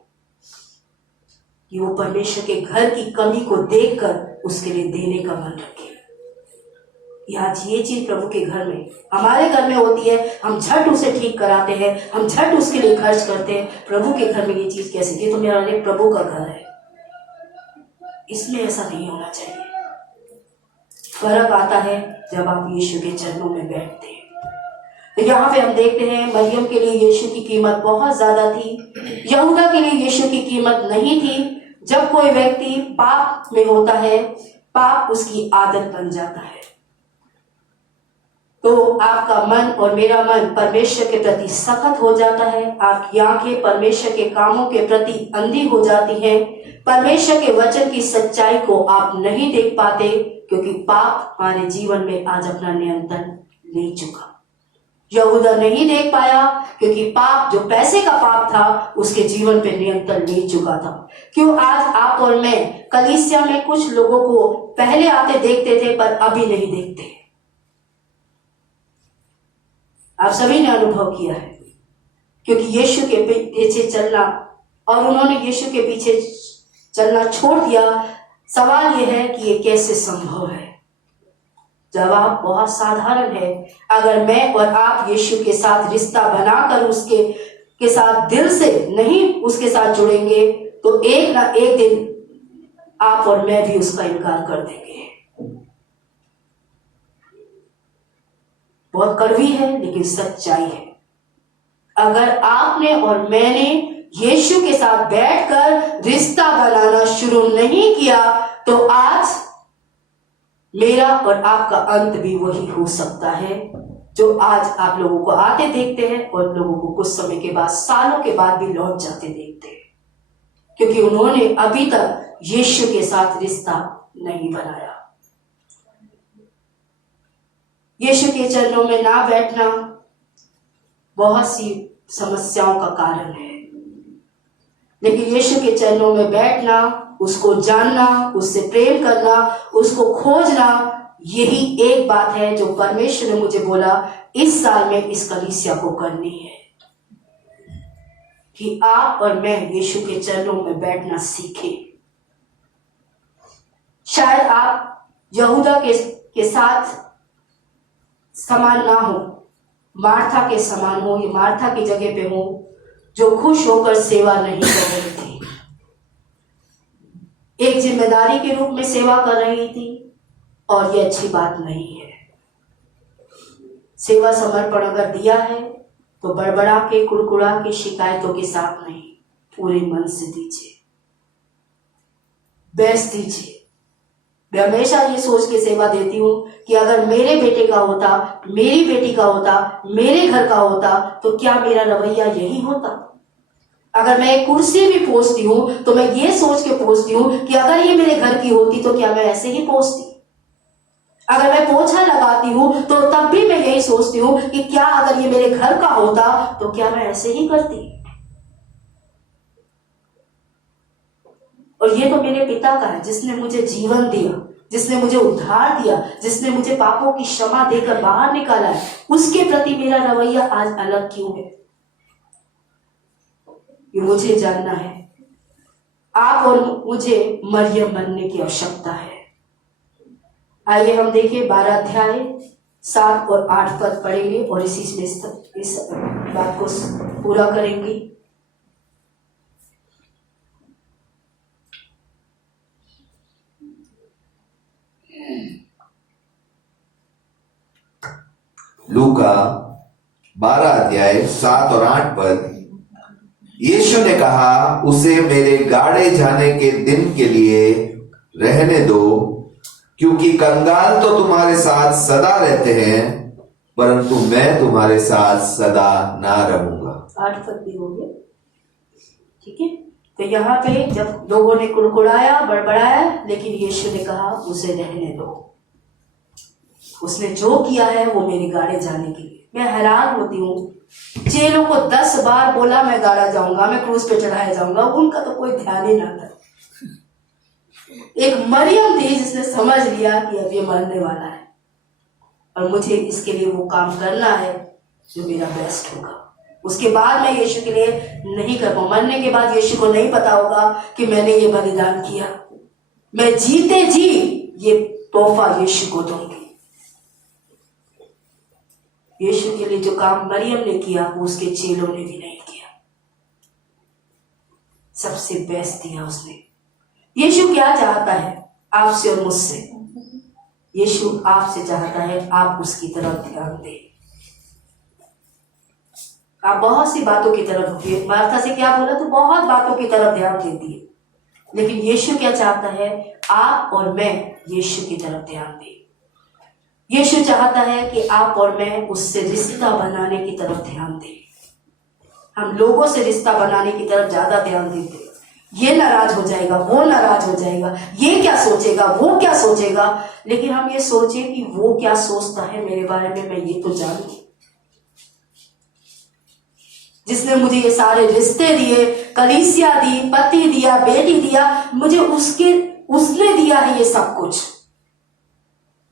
कि वो परमेश्वर के घर की कमी को देखकर उसके लिए देने का मन रखे। आज ये चीज प्रभु के घर में, हमारे घर में होती है, हम झट उसे ठीक कराते हैं, हम झट उसके लिए खर्च करते हैं। प्रभु के घर में ये चीज कैसे? ये तो मेरा एक प्रभु का घर है, इसमें ऐसा नहीं होना चाहिए। फर्क आता है जब आप यीशु के चरणों में बैठते हैं। तो यहाँ पे हम देखते हैं मरियम के लिए यीशु की कीमत बहुत ज्यादा थी, यहूदा के लिए यीशु की कीमत नहीं थी। जब कोई व्यक्ति पाप में होता है, पाप उसकी आदत बन जाता है, तो आपका मन और मेरा मन परमेश्वर के प्रति सख्त हो जाता है। आपकी आंखें परमेश्वर के कामों के प्रति अंधी हो जाती हैं। परमेश्वर के वचन की सच्चाई को आप नहीं देख पाते, क्योंकि पाप हमारे जीवन में आज अपना नियंत्रण ले चुका। यहूदा नहीं देख पाया क्योंकि पाप, जो पैसे का पाप था, उसके जीवन पे नियंत्रण ले चुका था। क्यों आज आप और मैं कलीसिया में कुछ लोगों को पहले आते देखते थे पर अभी नहीं देखते? आप सभी ने अनुभव किया है, क्योंकि यीशु के पीछे चलना, और उन्होंने यीशु के पीछे चलना छोड़ दिया। सवाल यह है कि ये कैसे संभव है? जवाब बहुत साधारण है। अगर मैं और आप यीशु के साथ रिश्ता बनाकर उसके साथ दिल से नहीं उसके साथ जुड़ेंगे, तो एक ना एक दिन आप और मैं भी उसका इनकार कर देंगे। बहुत कड़वी है लेकिन सच्चाई है। अगर आपने और मैंने यीशु के साथ बैठकर रिश्ता बनाना शुरू नहीं किया, तो आज मेरा और आपका अंत भी वही हो सकता है जो आज आप लोगों को आते देखते हैं और लोगों को कुछ समय के बाद, सालों के बाद भी लौट जाते देखते हैं, क्योंकि उन्होंने अभी तक यीशु के साथ रिश्ता नहीं बनाया। यीशु के चरणों में ना बैठना बहुत सी समस्याओं का कारण है, लेकिन यीशु के चरणों में बैठना, उसको जानना, उससे प्रेम करना, उसको खोजना, यही एक बात है जो परमेश्वर ने मुझे बोला इस साल में इस कलीसिया को करनी है, कि आप और मैं यीशु के चरणों में बैठना सीखें। शायद आप यहूदा के साथ समान ना हो, मार्था के समान हो, ये मार्था की जगह पे हो, जो खुश होकर सेवा नहीं कर रही थी, एक जिम्मेदारी के रूप में सेवा कर रही थी, और ये अच्छी बात नहीं है। सेवा समर्पण अगर दिया है तो बड़बड़ा के, कुड़कुड़ा के, शिकायतों के साथ नहीं, पूरे मन से दीजिए, बेस्ट दीजिए। मैं हमेशा ये सोच के सेवा देती हूँ कि अगर मेरे बेटे का होता, मेरी बेटी का होता, मेरे घर का होता, तो क्या मेरा रवैया यही होता? अगर मैं एक कुर्सी भी पोंछती हूँ तो मैं ये सोच के पोंछती हूँ कि अगर ये मेरे घर की होती तो क्या मैं ऐसे ही पोंछती? अगर मैं पोछा लगाती हूँ तो तब भी मैं यही सोचती हूँ कि क्या अगर ये मेरे घर का होता तो क्या मैं ऐसे ही करती? और ये तो मेरे पिता का है, जिसने मुझे जीवन दिया, जिसने मुझे उद्धार दिया, जिसने मुझे पापों की क्षमा देकर बाहर निकाला है। उसके प्रति मेरा रवैया आज अलग क्यों है? ये मुझे जानना है। आप और मुझे मरियम बनने की आवश्यकता है। आइए हम देखिए 12 अध्याय 7 और 8 पद पढ़ेंगे और इसी में इस बात को पूरा करेंगे। लूका 12 अध्याय 7 और 8 पद। यीशु ने कहा, उसे मेरे गाड़े जाने के दिन के लिए रहने दो, क्योंकि कंगाल तो तुम्हारे साथ सदा रहते हैं, परंतु मैं तुम्हारे साथ सदा ना रहूंगा। 8 पद भी हो गए, ठीक है। तो यहाँ पे जब लोगों ने कुड़कुड़ाया, बड़बड़ाया, लेकिन यीशु ने कहा उसे रहने दो। उसने जो किया है वो मेरे गाड़े जाने के लिए। मैं हैरान होती हूँ, चेलों को 10 बार बोला मैं गाड़ा जाऊंगा, मैं क्रूस पे चढ़ाया जाऊंगा, उनका तो कोई ध्यान ही ना था। एक मरियम थी जिसने समझ लिया कि अब ये मरने वाला है और मुझे इसके लिए वो काम करना है जो मेरा बेस्ट होगा। उसके बाद मैं यीशु के लिए नहीं कर पाऊं। मरने के बाद यीशु को नहीं पता होगा कि मैंने ये बलिदान किया। मैं जीते जी ये तोहफा यीशु को दूंगी। यीशु के लिए जो काम मरियम ने किया वो उसके चेलों ने भी नहीं किया। सबसे बेस्ट दिया उसने। यीशु क्या चाहता है आपसे और मुझसे? यीशु आपसे चाहता है आप उसकी तरफ ध्यान दें। आप बहुत सी बातों की तरफ, मार्था से क्या बोला, तो बहुत बातों की तरफ ध्यान देती है, लेकिन यीशु क्या चाहता है? आप और मैं यीशु की तरफ ध्यान दें। यीशु चाहता है कि आप और मैं उससे रिश्ता बनाने की तरफ ध्यान दें। हम लोगों से रिश्ता बनाने की तरफ ज्यादा ध्यान देते हैं। ये नाराज हो जाएगा, वो नाराज हो जाएगा, ये क्या सोचेगा, वो क्या सोचेगा, लेकिन हम ये सोचे कि वो क्या सोचता है मेरे बारे में, मैं ये तो जानती। जिसने मुझे ये सारे रिश्ते दिए, कलीसिया दी, पति दिया, बेटी दिया, मुझे उसने दिया है ये सब कुछ।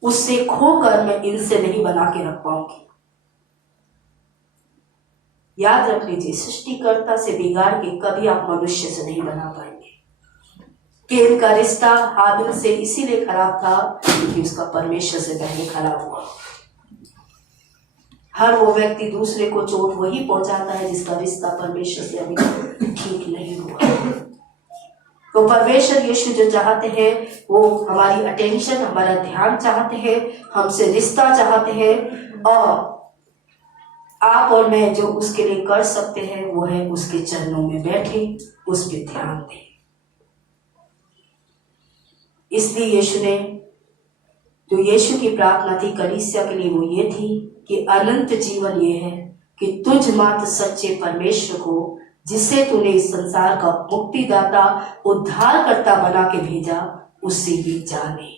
उससे खोकर मैं इनसे नहीं बना के रख पाऊंगी। याद रख लीजिए, सृष्टिकर्ता से बिगाड़ के कभी आप मनुष्य से नहीं बना पाएंगे। केन का रिश्ता हाबिल से इसीलिए खराब था क्योंकि उसका परमेश्वर से पहले खराब हुआ। हर वो व्यक्ति दूसरे को चोट वही पहुंचाता है जिसका रिश्ता परमेश्वर से अभी ठीक नहीं हुआ। तो परमेश्वर यीशु जो चाहते हैं वो हमारी अटेंशन, हमारा ध्यान चाहते हैं, हमसे रिश्ता चाहते हैं, और आप और मैं जो उसके लिए कर सकते हैं वो है उसके चरणों में बैठे, उस पर ध्यान दें। इसलिए यीशु ने, जो यीशु की प्रार्थना थी कलीसिया के लिए, वो ये थी कि अनंत जीवन ये है कि तुझ मात्र सच्चे परमेश्वर को, जिसे तूने इस संसार का मुक्तिदाता, उद्धारकर्ता बना के भेजा, उससे ये जाने।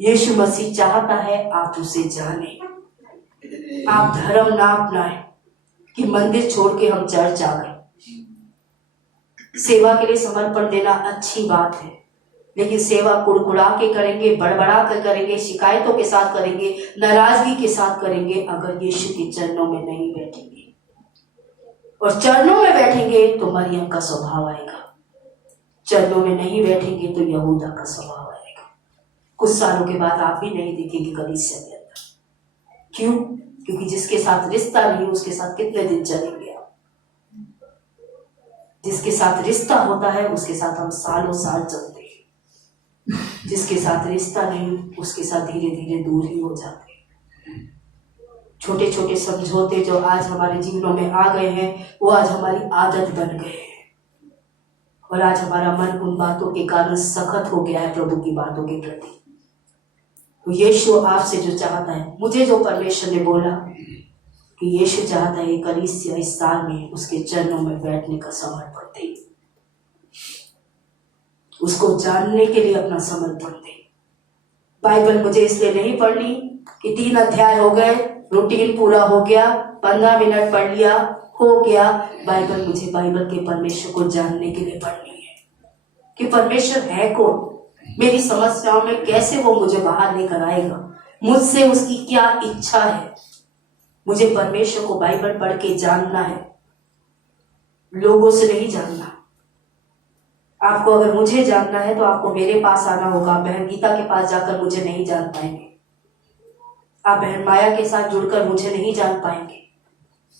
यीशु मसीह चाहता है आप उसे जाने। आप धर्म ना अपनाएं कि मंदिर छोड़ के हम चर्च आ गए। सेवा के लिए समर्पण देना अच्छी बात है, लेकिन सेवा कुड़कुड़ा के करेंगे, बड़बड़ा कर करेंगे, शिकायतों के साथ करेंगे, नाराजगी के साथ करेंगे, अगर यीशु के चरणों में नहीं बैठेंगे। और चरणों में बैठेंगे तो मरियम का स्वभाव आएगा, चरणों में नहीं बैठेंगे तो यहूदा का स्वभाव आएगा। कुछ सालों के बाद आप भी नहीं दिखेंगे कलीसिया के अंदर। क्यों? क्योंकि जिसके साथ रिश्ता नहीं उसके साथ कितने दिन चलेंगे आप? जिसके साथ रिश्ता होता है उसके साथ हम सालों साल चलते हैं। जिसके साथ रिश्ता नहीं उसके साथ धीरे धीरे दूर ही हो जाते हैं। छोटे छोटे समझौते जो आज हमारे जीवनों में आ गए हैं वो आज हमारी आदत बन गए हैं, और आज हमारा मन उन बातों के कारण सख्त हो गया है प्रभु की बातों के प्रति। तो यीशु आपसे जो चाहता है, मुझे जो परमेश्वर ने बोला कि यीशु चाहता है कलीसिया इस साल में उसके चरणों में बैठने का समर्पण दे, उसको जानने के लिए अपना समर्पण दे। बाइबल मुझे इसलिए नहीं पढ़नी कि 3 अध्याय हो गए, रूटीन पूरा हो गया, 15 मिनट पढ़ लिया, हो गया। बाइबल मुझे बाइबल के परमेश्वर को जानने के लिए पढ़नी है कि परमेश्वर है कौन, मेरी समस्याओं में कैसे वो मुझे बाहर लेकर आएगा, मुझसे उसकी क्या इच्छा है। मुझे परमेश्वर को बाइबल पढ़ के जानना है, लोगों से नहीं जानना। आपको अगर मुझे जानना है तो आपको मेरे पास आना होगा। बहन गीता के पास जाकर मुझे नहीं जान पाएंगे, आप बहन माया के साथ जुड़कर मुझे नहीं जान पाएंगे।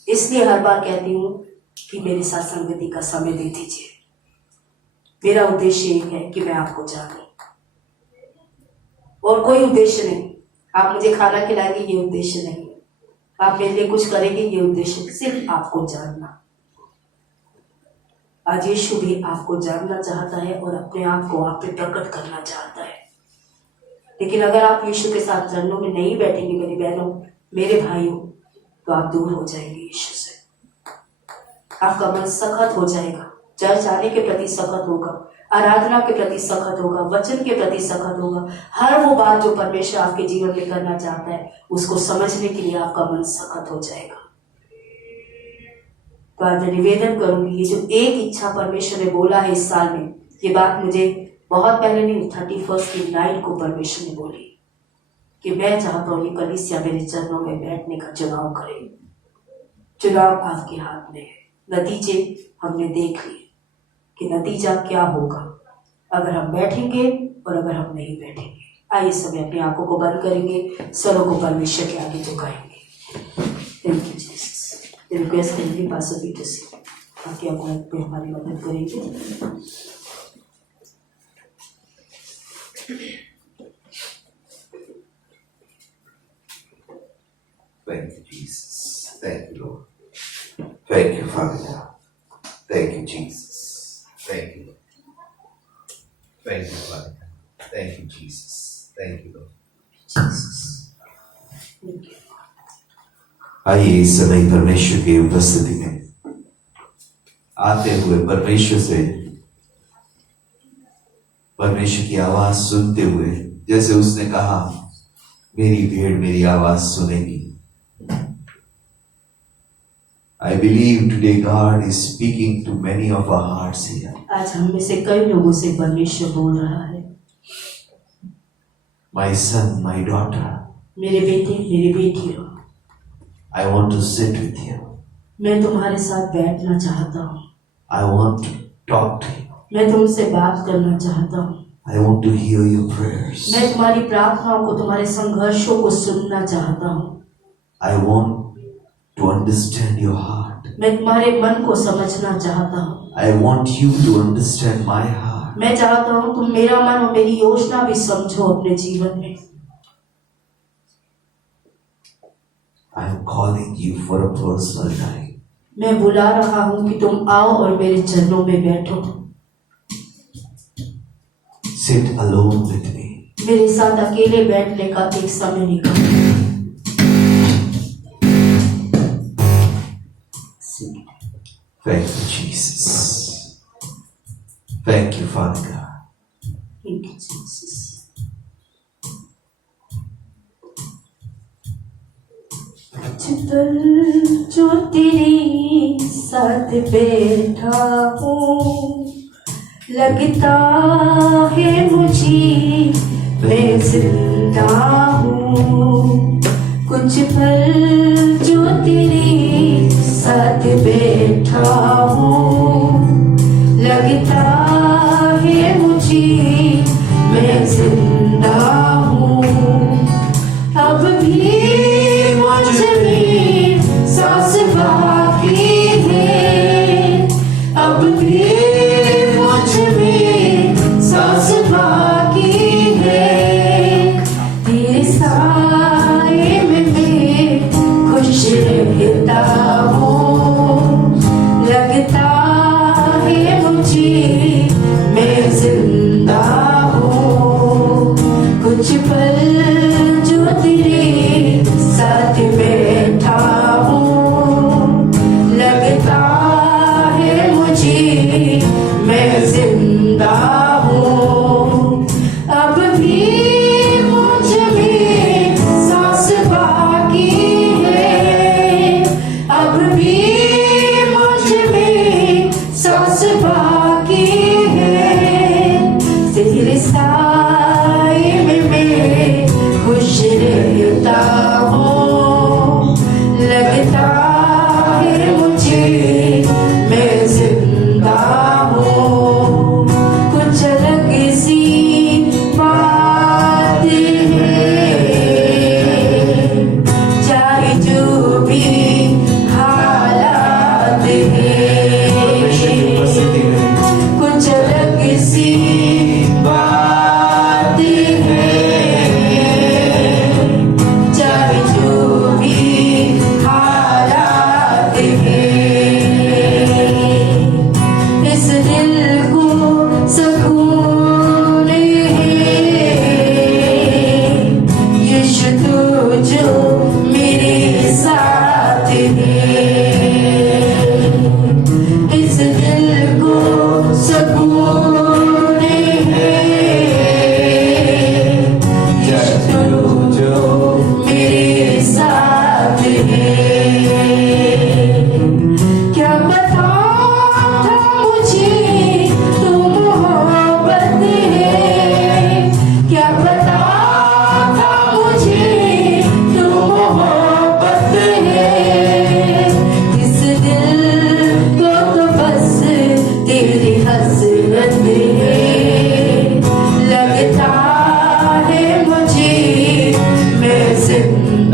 इसलिए हर बार कहती हूँ कि मेरे साथ संगति का समय दे दीजिए। मेरा उद्देश्य एक है कि मैं आपको जानूं, और कोई उद्देश्य नहीं। आप मुझे खाना खिलाएंगे ये उद्देश्य नहीं है, आप मेरे लिए कुछ करेंगे ये उद्देश्य, सिर्फ आपको जानना। आज यीशु भी आपको जानना चाहता है और अपने आप को आप पे प्रकट करना चाहता है। लेकिन अगर आप यीशु के साथ चरणों में नहीं बैठेंगे मेरी बहनों, मेरे भाइयों, तो आप दूर हो जाएंगे यीशु से। आपका मन सखत हो जाएगा, चर्च आने के प्रति सखत होगा, आराधना के प्रति सखत होगा, वचन के प्रति सखत होगा। हर वो बात जो परमेश्वर आपके जीवन में करना चाहता है उसको समझने के लिए आपका मन सखत हो जाएगा। तो आज मैं निवेदन करूंगी, ये जो एक इच्छा परमेश्वर ने बोला है इस साल में, ये बात मुझे बहुत पहले नहीं, 31 की नाइट को परमेश्वर ने बोली कि मैं चाहता हूँ ये कलीसिया मेरे चरणों में बैठने का चुनाव करे। चुनाव आपके हाथ में है। नतीजे हमने देख लिए कि नतीजा क्या होगा अगर हम बैठेंगे और अगर हम नहीं बैठेंगे। आइए समय अपनी आंखों को बंद करेंगे, स्वरों को परमेश्वर के आगे झुकाएंगे। Thank you Jesus. रिक्वेस्ट करेंगे पास्टर पीटर से, आपकी आंखों पे हमारी मदद करेंगे। Thank you, Jesus. Thank you, Lord. Thank you, Father. Thank you, Jesus. Thank you, Lord. Thank you, Father. Thank you, Jesus. Thank you, Lord. Jesus. Thank you. आइए इस समय परमेश्वर की उपस्थिति में आते हुए परमेश्वर की आवाज सुनते हुए, जैसे उसने कहा मेरी भेड़ मेरी आवाज सुनेगी। I believe today God is speaking to many of our hearts here. आज हम में से कई लोगों से परमेश्वर बोल रहा है, My son, my daughter, मेरे बेटे मेरी बेटियों, I want to sit with you. मैं तुम्हारे साथ बैठना चाहता हूँ, I want to talk to you. मैं तुमसे बात करना चाहता हूँ, I want to hear your prayers. मैं तुम्हारी प्रार्थनाओं को, तुम्हारे संघर्षों को सुनना चाहता हूँ, I want to understand your heart. मैं तुम्हारे मन को समझना चाहता हूँ, I want you to understand my heart. मैं चाहता हूँ तुम मेरा मन और मेरी योजना भी समझो अपने जीवन में। I am calling you for a personal time. मैं बुला रहा हूँ कि तुम आओ और मेरे चरणों में बैठो, Sit alone with me. मेरे साथ अकेले बैठने का एक समय निकालो। Thank you, Jesus. Thank you, Father God. Thank you, Jesus. पल जो तेरे साथ बैठा हूँ, लगता है मुझे मैं जिंदा हूँ। कुछ पल जो तेरे साथ बैठा हूँ, लगता है मुझे मैं जिंदा हूँ। अब भी मुझ में सांस बाकी है, अब भी मुझ में सांस बाकी है। तेरे साए में मैं खुश रहता हूँ, लगता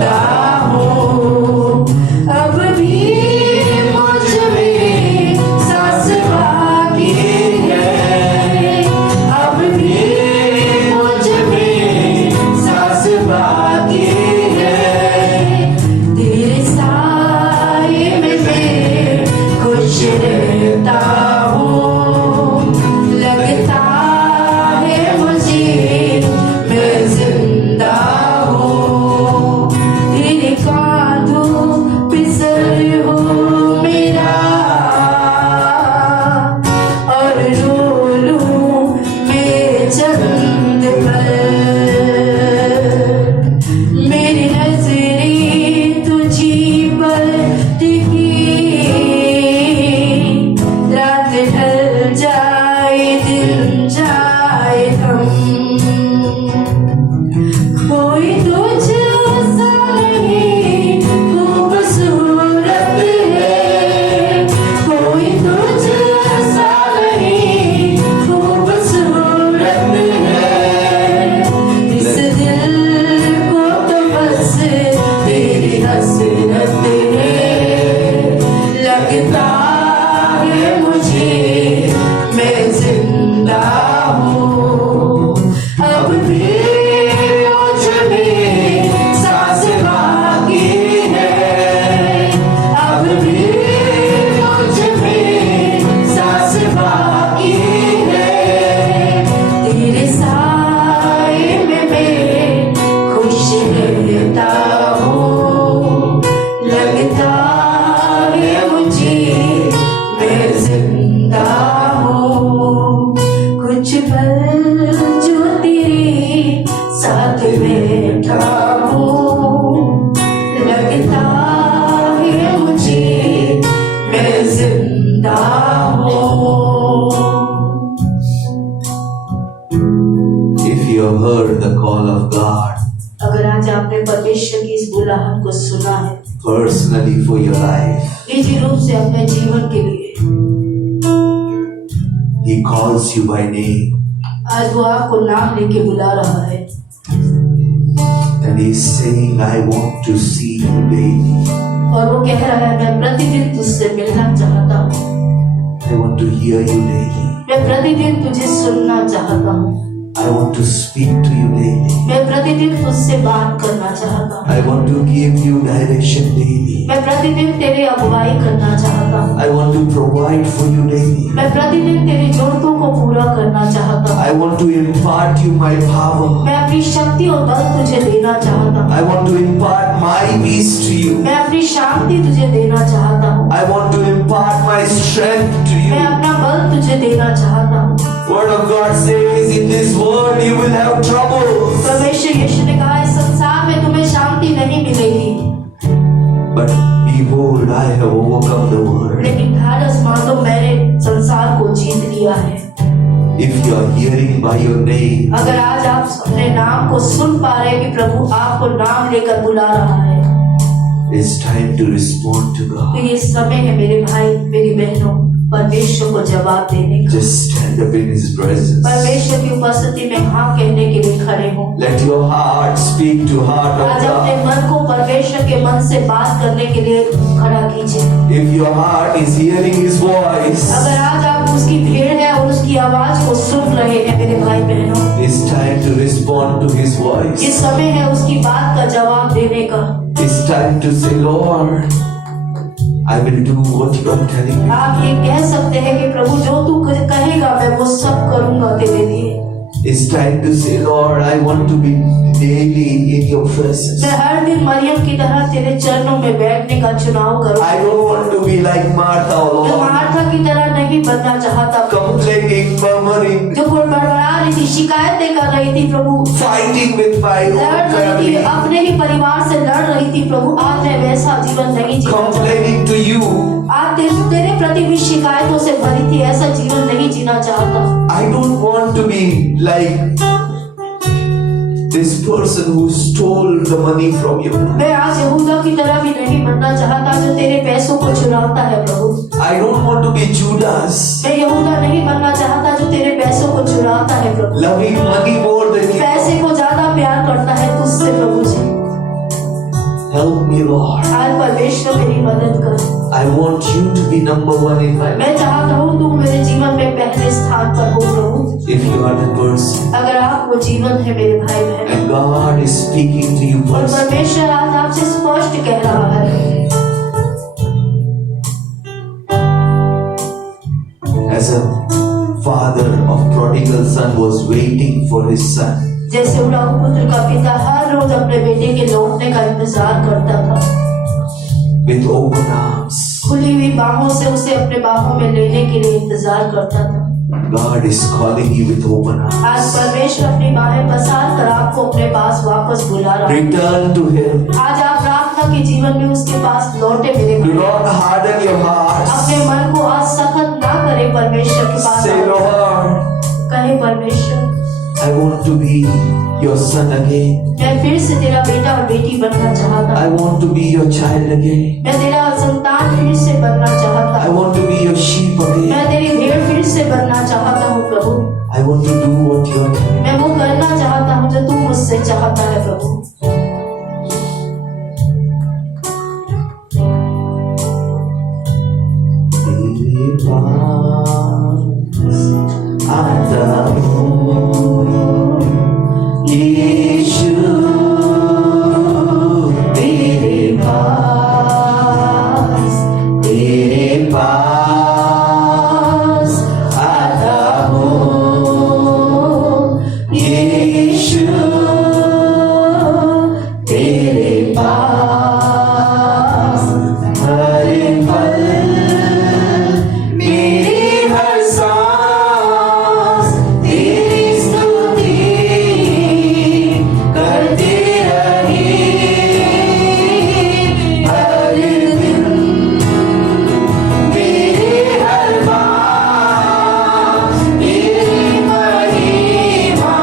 जिंदा हूँ। अब भी मुझ में सांस बाकी है, अब भी मुझ में सांस बाकी है। तेरे साए में मैं खुश रहता हूँ, लगता है मुझे मैं जिंदा हूँ। तेरे कांधों पे सर हो मेरा और रो लूं मैं चंद पल। मेरी नजरें तुझी पर टिकी, रात ढल जाए दिन जाए थम। कोई तुझ सा नहीं खूबसूरत है, कोई तुझ सा नहीं खूबसूरत है। इस दिल को तो बस तेरी हसरत है, लगता है मुझे मैं जिंदा हूँ। अब भी मुझ में सांस बाकी है, अब भी मुझ में सांस बाकी है। तेरे साए में मैं खुश रहता हूँ, लगता है मुझे मैं जिंदा हूँ। कुछ पल जो तेरे साथ बैठा हूँ, लगता है मुझे मैं जिंदा हूँ। If you have heard the call of God अगर आज आपने परमेश्वर की इस बुलाहट को सुना है personally for your life, निजी रूप से अपने जीवन के लिए, He calls you by name आज वो आपको नाम लेके बुला रहा है and He's saying, I want to see you daily. और वो कह रहा है मैं प्रतिदिन तुझसे मिलना चाहता हूँ, I want to hear you daily. मैं प्रतिदिन तुझे सुनना चाहता हूँ, I want to speak to you daily. मैं प्रतिदिन तुझसे बात करना चाहता हूँ, I want to give you direction daily. मैं प्रतिदिन तेरे अगुवाई करना चाहता हूँ, I want to provide for you daily. मैं प्रतिदिन तेरी जरूरतों को पूरा करना चाहता हूँ, I want to impart you my power. मैं अपनी शक्ति और बल तुझे देना चाहता हूँ, I want to impart my peace to you. मैं अपनी शांति तुझे देना चाहता हूँ, I want to impart my strength to मैं you. अपना बल तुझे देना चाहता हूँ। Word of God says, in this world you will have troubles. परमेश्वर यीशु ने कहा इस संसार में तुम्हें शांति नहीं मिलेगी, But behold, I have overcome the world. लेकिन ढाढ़स मानो मैंने संसार को जीत लिया है। If you are hearing by your name, अगर आज आप अपने नाम को सुन पा रहे हैं कि प्रभु आपको नाम लेकर बुला रहा है, it's time to respond to तो God. ये समय है मेरे भाई मेरी बहनों परमेश्वर को जवाब देने का। Just stand up in His presence. परमेश्वर की उपस्थिति में हाँ कहने के लिए खड़े हो। Let your heart speak to heart of आज अपने God. मन को परमेश्वर के मन से बात करने के लिए खड़ा कीजिए। If your heart is hearing His voice, अगर आज आप उसकी भीड़ है और उसकी आवाज को सुन रहे हैं मेरे भाई बहनों, it's time to respond to His ये voice. समय है उसकी बात का जवाब देने का। It's time to say, Lord, I will do what you are telling me. आप ये कह सकते हैं कि प्रभु जो तू कहेगा मैं वो सब करूंगा तेरे लिए। It's time to say, Lord, I want to be daily in your presence. मैं हर दिन मरियम की तरह तेरे चरणों में बैठने का चुनाव करूंगा। I don't want to be like Martha, मैं Lord, मार्था की तरह नहीं बनना चाहता, complaining, murmuring, जो बड़बड़ा रही थी, शिकायतें कर रही थी प्रभु, fighting with my own लड़ रही थी, family, अपने ही परिवार से लड़ रही थी प्रभु। आज मैं वैसा जीवन नहीं जीना चाहता। complaining to you. आज तेरे प्रति भी शिकायतों से भरी थी, ऐसा जीवन नहीं जीना चाहता। I don't want to be like this person who stole the money from you. मैं आज यहूदा की तरह भी नहीं बनना चाहता जो तेरे पैसों को चुराता है प्रभु। I don't want to be Judas, मैं यहूदा नहीं बनना चाहता जो तेरे पैसों को चुराता है प्रभु, loving money more than you. पैसे को ज्यादा प्यार करता है तुझसे प्रभु जी। Help me, Lord. आज परमेश्वर मेरी मदद कर। I want you to be number one in my life. मैं चाहता हूँ तू मेरे जीवन में पहले स्थान पर हो प्रभु। If you are the person अगर आप वो जीवन है मेरे भाई बहन, and God is speaking to you और personally, परमेश्वर आज आपसे स्पष्ट कह रहा है, as a father of prodigal son was waiting for his son, जैसे उड़ाऊ पुत्र का पिता हर रोज अपने बेटे के लौटने का इंतजार करता था, with open arms, खुली हुई बाहों से उसे अपने बाहों में लेने के लिए इंतजार करता था। God is calling you with open आज arms. परमेश्वर अपनी बाहें पसार कर आपको अपने पास वापस बुला रहा है। Return to him. आज आप प्रार्थना के जीवन में उसके पास लौटे मेरे Do भाई। not harden your hearts. अपने मन को आज सख्त ना करे, परमेश्वर के पास Say, आओ। Lord, कहे परमेश्वर, I want to be your son again. मैं फिर से तेरा बेटा और बेटी बनना चाहता I हूँ। want to be your child again. मैं तेरा संतान फिर से बनना चाहता I हूँ। want to be your sheep again. मैं तेरी भेड़ फिर से बनना चाहता हूँ प्रभु। I want to do what you are doing. मैं वो करना चाहता हूँ जो तू मुझसे चाहता है प्रभु। तेरे पास आता हूँ यीशु, तेरे पास आता हूँ यीशु, तेरे पास हर पल मेरी हर सांस तेरी स्तुति करती रही, हर दिन मेरे हर बात तेरी महिमा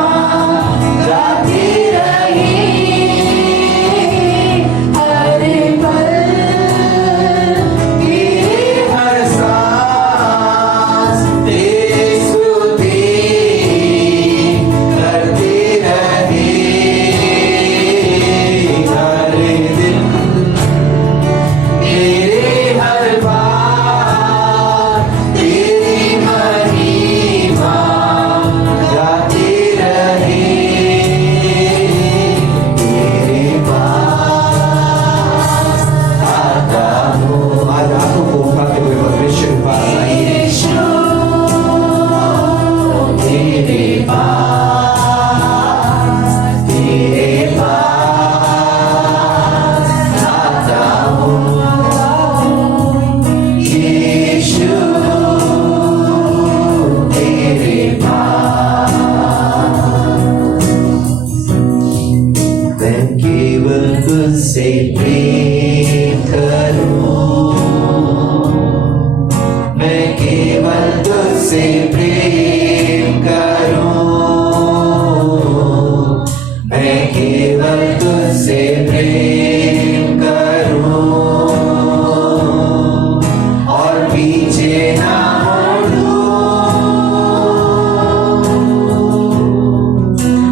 गाती रही, हर पल मेरी हर सांस तेरी स्तुति करती रही, हर दिन मेरे हर बात तेरी महिमा गाती रही, तेरे पास आता हूँ। आज आंखों को उठाते हुए परमेश्वर के पास आइए। तेरे पास आता हूँ यीशु, तेरे पास मैं केवल तुझसे प्रेम करूं, मैं केवल तुझसे प्रेम करूं, मैं केवल तुझसे प्रेम करूं, और पीछे ना मुड़ूं,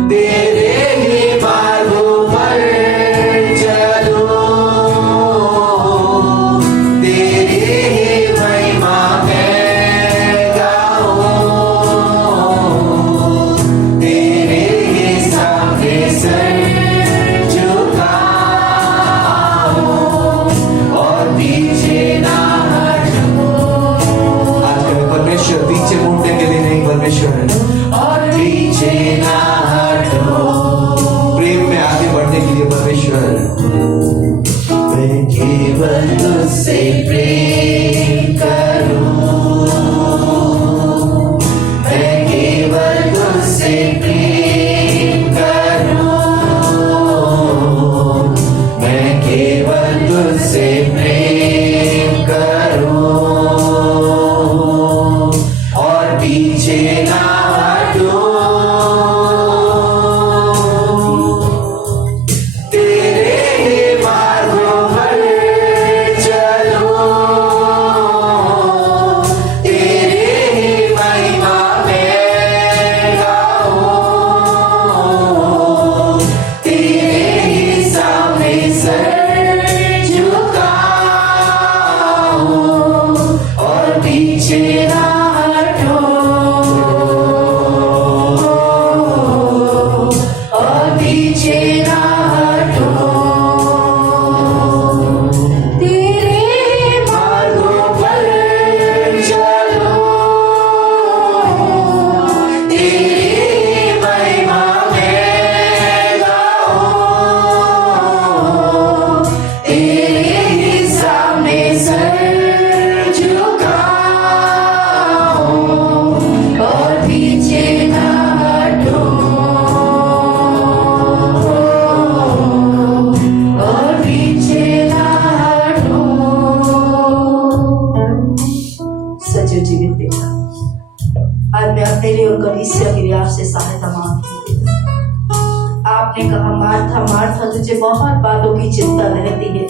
तेरे ही मार्गों पर चलूं, तेरी ही महिमा मैं गाऊं, तेरे ही सामने सर झुकाऊं, और पीछे ना हटूं। आज कहे परमेश्वर, पीछे मुड़ने के लिए नहीं परमेश्वर, और पीछे ना हटो, प्रेम में आगे बढ़ने के लिए परमेश्वर। मैं केवल तुझसे प्रेम करूं, मैं केवल तुझसे प्रेम करूं, मैं केवल तुझसे प्रेम करूं, और पीछे ना हटूं, तेरे ही मार्गों पर चलूं, बहुत बातों की चिंता रहती है,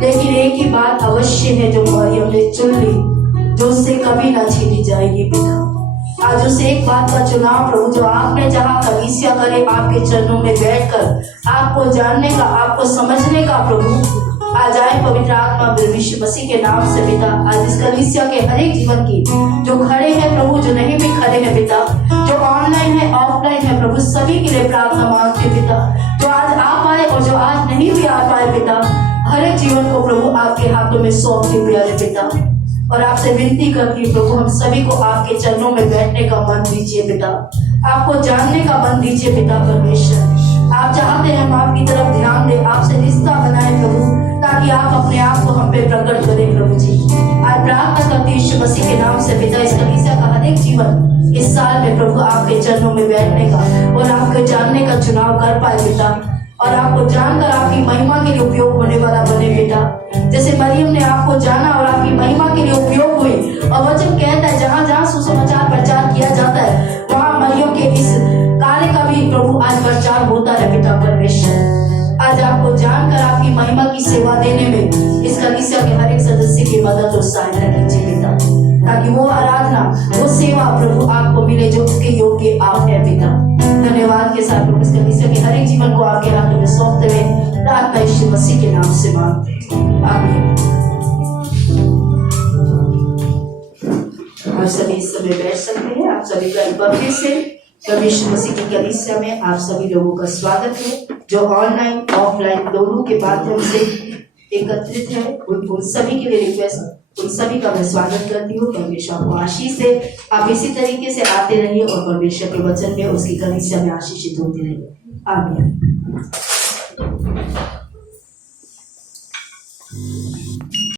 लेकिन एक ही बात अवश्य है जो मरियम ने चुन ली, जो उससे कभी ना छीनी जाएगी पिता। आज उस एक बात का चुनाव प्रभु जो आपने चाहा कलीसिया करे आपके चरणों में बैठकर आपको जानने का, आपको समझने का प्रभु आज आए पवित्र आत्मा यीशु मसीह के नाम से पिता। आज इस कलीसिया के हर एक जीवन की जो खड़े हैं प्रभु, जो नहीं भी खड़े हैं पिता, जो ऑनलाइन है ऑफलाइन है प्रभु, सभी के लिए प्रार्थना मांगते पिता। जो आज आ पाए और जो आज नहीं भी आ पाए पिता, हर एक जीवन को प्रभु आपके हाथों में सौंपते प्यारे पिता। और आपसे विनती करती प्रभु हम सभी को आपके चरणों में बैठने का मन दीजिए पिता, आपको जानने का मन दीजिए पिता परमेश्वर। आप चाहते हैं हम आपकी तरफ ध्यान दें, आपसे रिश्ता बनाए प्रभु, ताकि आप अपने आप को हम पे प्रकट करें प्रभु जी। आज प्रार्थना करती यीशु मसीह के नाम से पिता, इस कलीसिया का हर एक जीवन इस साल में प्रभु आपके चरणों में बैठने का और आपके जानने का चुनाव कर पाए पिता, और आपको जानकर आपकी महिमा के लिए उपयोग होने वाला बने बेटा। जैसे मरियम ने आपको जाना और आपकी महिमा के लिए उपयोग हुई, और वचन कहता है जहां जहां सुसमाचार प्रचार किया जाता है वहां मरियम के इस कार्य का भी प्रभु आज प्रचार होता है पिता परमेश्वर। आज आपको जानकर आपकी महिमा की सेवा देने में इस कलीसिया के हर एक सदस्य की मदद और सहायता कीजिए पिता, ताकि वो आराधना, वो सेवा प्रभु आपको मिले जो उसके योग्य आप है पिता। धन्यवाद के साथ प्रभु इस कलीसिया के हर एक जीवन को आपके हाथों में सौंपते हुए प्रार्थना यीशु मसीह के नाम से मांगते हैं, आमीन। आप सभी इस समय बैठ सकते हैं। आप सभी का एक बार फिर से प्रभु यीशु मसीह की कलीसिया में आप सभी लोगों का स्वागत है, जो ऑनलाइन ऑफलाइन दोनों के माध्यम से एकत्रित है। उन सभी के लिए रिक्वेस्ट, उन सभी का मैं स्वागत करती हूँ। परमेश्वर को आशीष दे, आप इसी तरीके से आते रहिए और परमेश्वर के वचन में उसकी कलीसिया में आशीषित होते रहिए, आमीन।